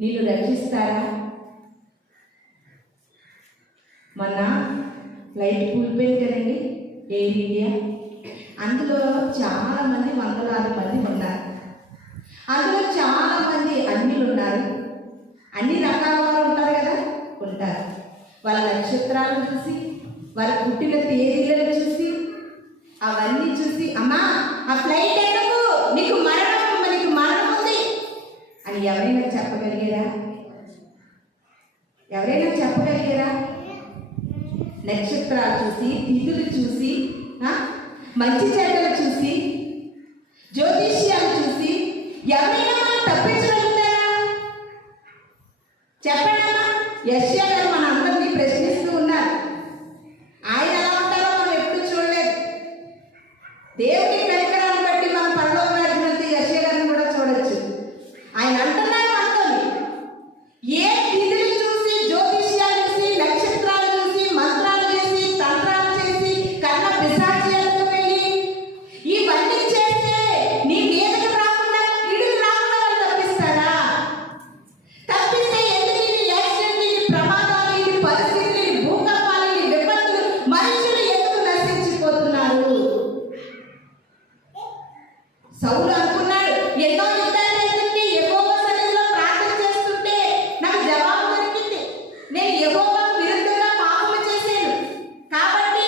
నీళ్ళు రక్షిస్తారా? మొన్న ఫ్లైట్ కూలిపోయింది కదండి, ఎయిర్ ఇండియా. అందులో చాలామంది, వందలాది మంది ఉన్నారు. అందులో చాలామంది అన్యులు ఉన్నారు. అన్ని రకాల వారు ఉంటారు కదా, ఉంటారు. వాళ్ళ నక్షత్రాలను చూసి, వాళ్ళ పుట్టిన తేదీలను చూసి, అవన్నీ చూసి, అమ్మా ఆ ఫ్లైట్ ఎందుకు, నీకు మరణం ఉంది అని ఎవరైనా చెప్పగలిగారా? నక్షత్రాలు చూసి, తిథులు చూసి, మంచి చెడ్డలు చూసి, జ్యోతిష్యాలు చూసి ఎవరైనా మనం తప్పించగలుగుతారా? చెప్పండమ్మా. యెషయా గారు మన అందరినీ ప్రశ్నిస్తూ ఉన్నారు. ఆయన ఎలా ఉంటారో మనం ఎప్పుడు చూడలేదు. దేవుడి కనికరాన్ని బట్టి మనం పరలోక రాజ్యం యెషయా గారిని కూడా చూడొచ్చు. ఆయన అంటున్నారు మనతో, ఏ తిథులు చూసి, జ్యోతిష్యాలు చూసి, నక్షత్రాలు చూసి, మంత్రాలు చేసి, తంత్రాలు చేసి, కన్న పిశాచాలకు వెళ్ళి ఇవన్నీ చేస్తే నీ మీదకి రాకుండా, కీడుకు రాకుండా వాళ్ళు తప్పిస్తారా? తప్పిస్తే ఎందుకు ఇన్ని యాక్సిడెంట్లు, ఇన్ని ప్రమాదాలు, ఇన్ని పరిస్థితులు, ఇన్ని భూకంపాలు, ఇన్ని విపత్తులు, మనుషులు ఎందుకు నశించిపోతున్నారు? సౌలు అనుకున్నాడు, ఎన్నో యుద్ధాలు చేస్తుంటే, యెహోవా సన్నిధిలో ప్రార్థన చేస్తుంటే నాకు జవాబు దొరికింది. నేను యెహోవాకు విరుద్ధంగా పాపము చేశాను కాబట్టి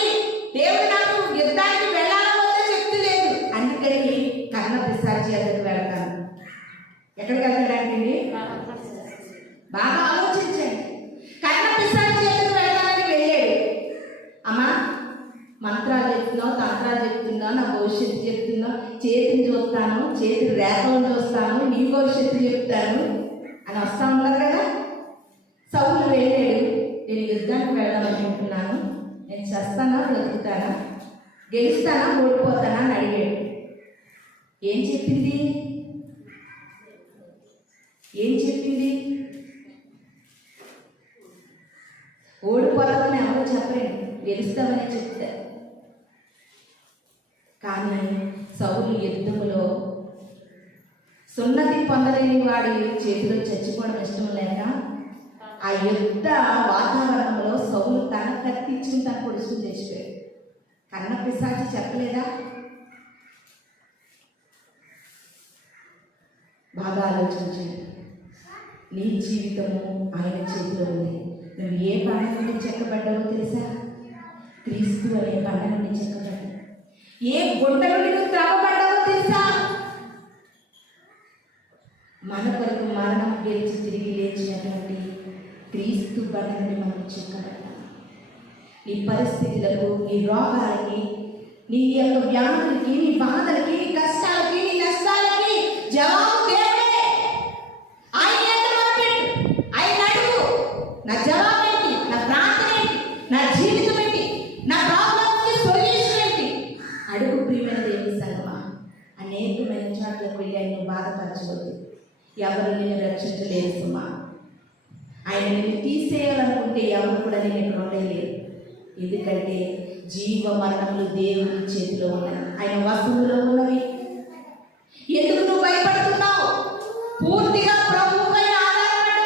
దేవుడు నాకు యుద్ధానికి వెళ్ళాలని వద్ద చెప్తలేదు. అందుకని కన్న పిశాచి దగ్గరికి వెళ్తాను. ఎక్కడికి వెళ్తాడండి? బాగా ఆలోచించండి. కన్న పిశాచి దగ్గరికి వెళ్తానని వెళ్ళాడు. అమ్మా మంత్రాలు చెప్తున్నావు, తంత్రాలు చెప్తున్నావు, నా భవిష్యత్తు చెప్తున్నావు, చేతిని చూస్తాను, చేతి రేఖలను చూస్తాను, నీ భవిష్యత్తు చెప్తాను అని వస్తా ఉన్నారు కదా. సౌలు వెళ్ళాడు, నేను యుద్ధానికి వెళ్ళాలనుకుంటున్నాను, నేను చస్తానా, బ్రతుకుతానా, గెలుస్తానా, ఓడిపోతానా అని అడిగాడు. ఏం చెప్పింది? ఓడిపోతామని ఎవరో చెప్పలేదు, గెలుస్తామని చెప్తారు. కానీ సౌలు యుద్ధములో సున్నతి పొందలేని వాడి చేతిలో చచ్చిపోవడం ఇష్టం లేక ఆ యుద్ధ వాతావరణంలో సౌలు తన కత్తిచ్చుకుని తన పొడుచుకుని తెచ్చిపోయాడు. కన్న పిశాచి చెప్పలేదా? బాగా ఆలోచించండి. నీ జీవితము ఆయన చేతిలో ఉంది. నువ్వు ఏ బండ నుండి చెక్కబడ్డావో తెలుసా? క్రీస్తు అనే బండ నుండి చెక్కబడ్డావు. ఏ గుంట నుండి నువ్వు త్రాగబడ్డావో తెలుసా? మన కొరకు మరణం గెలిచి తిరిగి లేచినటువంటి క్రీస్తు బండ నుండి మనం చెక్కబడ్డాం. నీ పరిస్థితులకు, నీ రోగాలకి, నీ యొక్క వ్యాధులకి, నీ బాధలకి, నీ కష్టాలకి, నీ నష్టాలకి జవాబు దేవుడే. ఆయన అడుగు, నా జవాబు ఏంటి, నా ప్రార్థన ఏంటి, నా జీవితం ఏంటి, నా ప్రాబ్లంకి సొల్యూషన్ ఏంటి అడుగు. ప్రియమైన దేవుని సంగమా, అనేకమైన చోట్లకు వెళ్ళి ఆయన బాధపరచవద్దు. ఎవరు నిన్ను రక్షించలేరు సుమా. ఆయన నిన్ను తీసేయాలనుకుంటే ఎవరు కూడా నేను ఇక్కడ ఉండలేరు. ఎందుకంటే జీవ మరణములు దేవుని చేతిలో ఉన్నాయి, ఆయన వశములో ఉన్నవి. ఎందుకు నువ్వు భయపడుతున్నావు? పూర్తిగా ప్రభువుపై ఆధారపడు.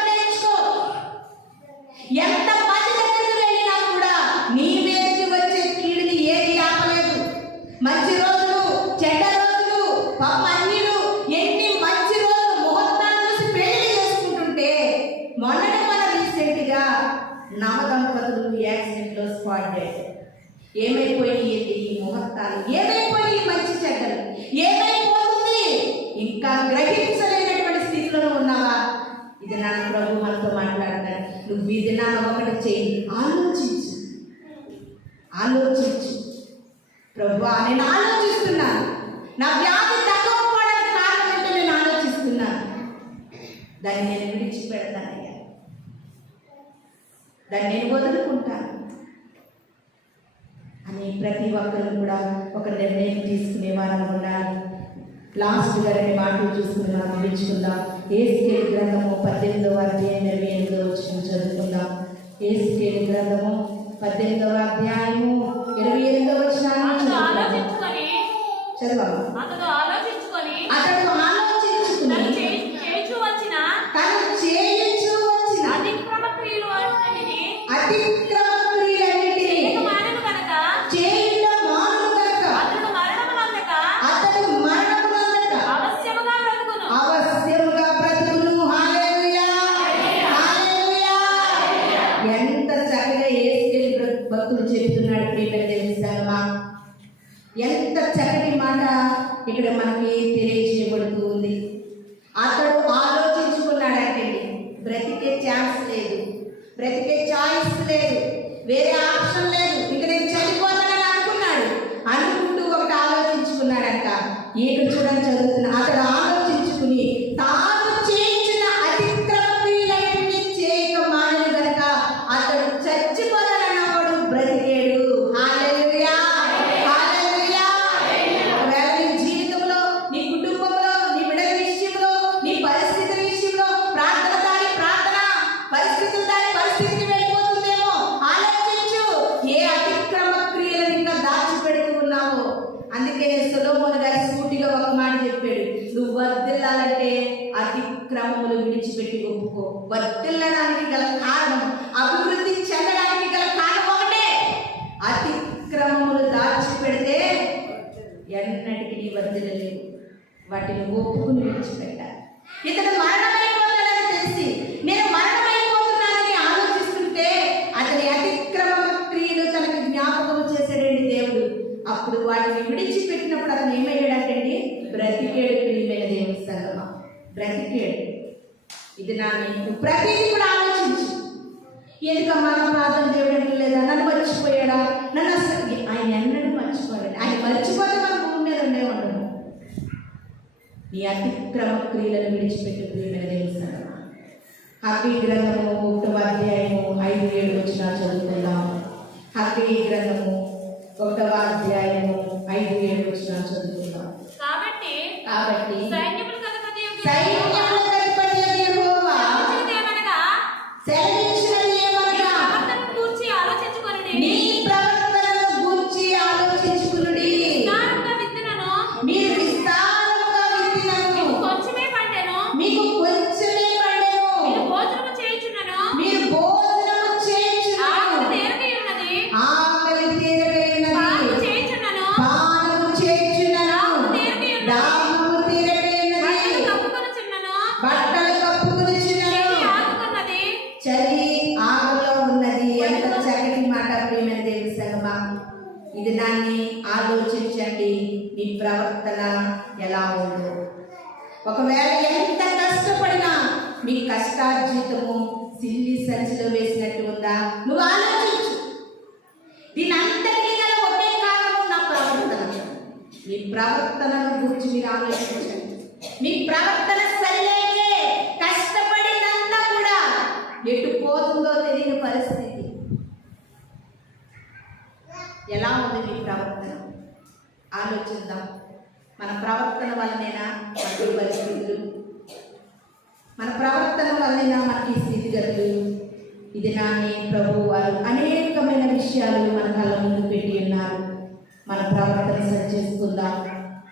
రీతిగా నవదంపతులు యాక్సిడెంట్లో స్పాట్ డెడ్. ఏమైపోయి ఈ ముహూర్తాలు, ఏమైపోయి ఈ మంచి చెడ్డలు, ఏమైపోతుంది? ఇంకా గ్రహించలేనటువంటి స్థితిలో ఉన్నావా? ఇది నా ప్రభు మనతో మాట్లాడతాడు. నువ్వు ఈ దినాన ఒకటి చేయి, ఆలోచించు. ప్రభువా, నేను ఆలోచిస్తున్నాను, నా వ్యాధి తగ్గకపోవడానికి కారణం ఏంటో నేను ఆలోచిస్తున్నాను. దాన్ని నేను విడిచిపెడతానయ్యా, దాన్ని నేను వదులుకుంటాను అని ప్రతి ఒక్కరు కూడా ఒక నిర్ణయం తీసుకునే వారం ఉండాలి. లాస్ట్గా 2 మాటలు చూసుకుని మనం ముగించుకుందాం. యేసయ్య గ్రంథము 18వ అధ్యాయం 28వ వచనం చదువుకుందాం. యేసయ్య గ్రంథము 18వ అధ్యాయము 28వ వచనాన్ని చదవాలి. అతడు ఆలోచించుకొని తను చేయుచు వచ్చిన అతిక్రమ క్రియలన్నిటినీ మానను గనక అతడు మరణమునందక అవశ్యముగా బ్రతుకును. హల్లెలూయా, హల్లెలూయా. ఎంత చక్కగా యేసయ్య భక్తులు చెప్తున్నాడు. ప్రియమైన దేవుని సంగమా, ఎంత చక్కటి మాట ఇక్కడ మనకి తెలియజేయబడుతూ ఉంది. అతడు ఆలోచించుకున్నాడంటే బ్రతికే ఛాన్స్ లేదు, బ్రతికే చాయిస్ లేదు, వేరే ఆప్షన్ లేదు. ఇక నేను చనిపోతానని అనుకుంటూ ఒకటి ఆలోచించుకున్నాడంట. ఇక్కడ చూడండి, చదువుతున్నా. అతడు ఆలోచించుకుని తాను చేయించిన అతిక్రమ క్రియలన్నిటినీ చేయక మానను గనుక అతడు చచ్చిపోతానన్నవాడు బ్రతికేడు. హల్లెలూయా, హల్లెలూయా. ఒకవేళ నీ జీవితంలో, నీ కుటుంబంలో, నీ బిడ్డల విషయంలో, నీ పరిస్థితుల విషయంలో ప్రార్థన పరిస్థితులు దాని పరిస్థితికి వెళ్ళిపోతుందేమో. ఆలోచించు, ఏ అతిక్రమ క్రియలను ఇంకా దాచిపెడుతూ ఉన్నావో. అందుకే సొలొమోను గారి సూటిగా ఒక మాట చెప్పాడు, నువ్వు వర్ధిల్లాలంటే అతిక్రమములు విడిచిపెట్టి ఒప్పుకో. వర్ధిల్లడానికి గల కారణం, అభివృద్ధి చెందడానికి గల కారణం ఒకటే, అతిక్రమములు దాచిపెడితే ఎన్నటికీ నీ వర్ధిల్లలేదు. వాటిని ఒప్పుకుని విడిచిపెట్టాలి. ఇతడు మరణమైపోతాడని తెలిసి నేను మరణమైపోతున్నానని ఆలోచిస్తుంటే అతని అతిక్రమ క్రియలు తనకు జ్ఞాపకం చేశాడండి దేవుడు. అప్పుడు వాటిని విడిచిపెట్టినప్పుడు అతను ఏమయ్యాడంటండి? బ్రతికేడు. ప్రియమైన దేవుని సంగమా, బ్రతికేడు. ఇది నా నీకు ప్రతిదీ కూడా ఆలోచించు. ఎందుకమ్మా నా ప్రార్థన దేవుడు లేదా, నన్ను మర్చిపోయాడా, నన్ను అసలు ఆయన ఎన్నడూ మర్చిపోయాడు. ఆయన మర్చిపోతే మన భూమి మీద ఉండే ఉండదు. ఈ అతిక్రమ క్రియలను విడిచిపెట్టి ప్రియమైన దేవుని సంగమా, హగ్గయి గ్రంథము 1వ అధ్యాయము 5-7 వచనాలు చదువుకుందాం. హగ్గయి గ్రంథము 1వ అధ్యాయము 5-7 వచనాలు చదువుకుందాం. కాబట్టి సైన్యములకు అధిపతి యెహోవా సెలవిచ్చినది ఏమనగా నీ ప్రవర్తనను గూర్చి ఆలోచించుకొనుడి. మీరు విస్తారముగా విత్తినను మీకు కొంచెమే పండెను. మీరు భోజనము చేయుచున్నను ఆకలి తీరగై ఉన్నది. పానము చేయుచున్నను దాహము తీరగై ఉన్నది. బట్టలు కప్పుకొనుచున్నను చలి ఆకులో ఉన్నది. ఎంత చక్కటి మాట ప్రియమైన దేవుని సంగమా. ఇది దాన్ని ఆలోచించండి, మీ ప్రవర్తన ఎలా ఉందో. ఒకవేళ ఎంత కష్టపడినా మీ కష్టార్జితము సిల్లి సంచిలో వేసినట్టు ఉందా? నువ్వు ఆలోచించు. దీని అంతటికీ గల ఒకే కారణం నా ప్రవర్తన. మీ ప్రవర్తనను గురించి మీరు ఆలోచించండి. మీ ప్రవర్తన సరిలేదే కష్టపడినంత కూడా ఎటు పోతుందో తెలియని పరిస్థితి. ఎలా ఉంది మీ ప్రవర్తన? ఆలోచిద్దాం. మన ప్రవర్తన వల్లనేనా మనకి పరిస్థితులు, మన ప్రవర్తన వల్లనేనా మనకి స్థితిగతులు? ఇది నాని ప్రభు వారు అనేకమైన విషయాలు మన కళ్ళ ముందు పెట్టి ఉన్నారు. మన ప్రవర్తన సరి చేసుకుందాం.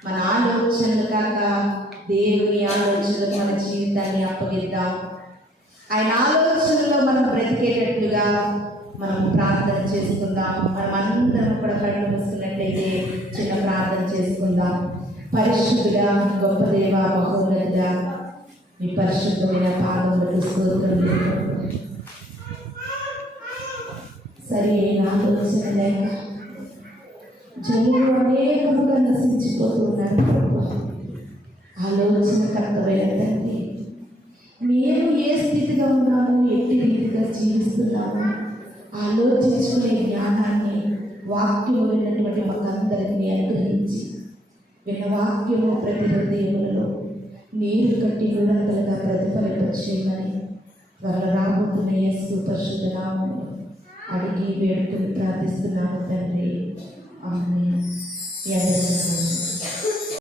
మన ఆలోచనలు కాక దేవుని ఆలోచనలు మన జీవితాన్ని అప్పగిద్దాం. ఆయన ఆలోచనలో మనం బ్రతికేటట్లుగా మనం ప్రార్థన చేసుకుందాం. మనం అందరం కూడా కళ్ళు మూసుకున్నట్లయితే చిన్న ప్రార్థన చేసుకుందాం. పరిశుద్ధుడా, గొప్ప దేవ, మహోన్నతుడా, మీ పరిశుద్ధమైన పాదములకు స్తోత్రం. సరి అయిన ఆలోచన లేక జనులు అనేకంగా నశించిపోతున్నారు. ఆలోచనకర్తమైన తండ్రి, మేము ఏ స్థితిగా ఉన్నాము, ఎట్టి రీతిగా జీవిస్తున్నాము ఆలోచించుకునే జ్ఞానాన్ని వాక్యము విన్నటువంటి మాకందరినీ అనుగ్రహించి విన్న వాక్యము ప్రతి హృదయములలో నీరు కట్టి నిరంతరంగా ప్రతిఫలింపచేయమని త్వరలో రాబోతున్న యేసు పరిశుద్ధ నామములో అడిగి వేడుకొని ప్రార్థిస్తున్నాము తండ్రి. ఆమేన్.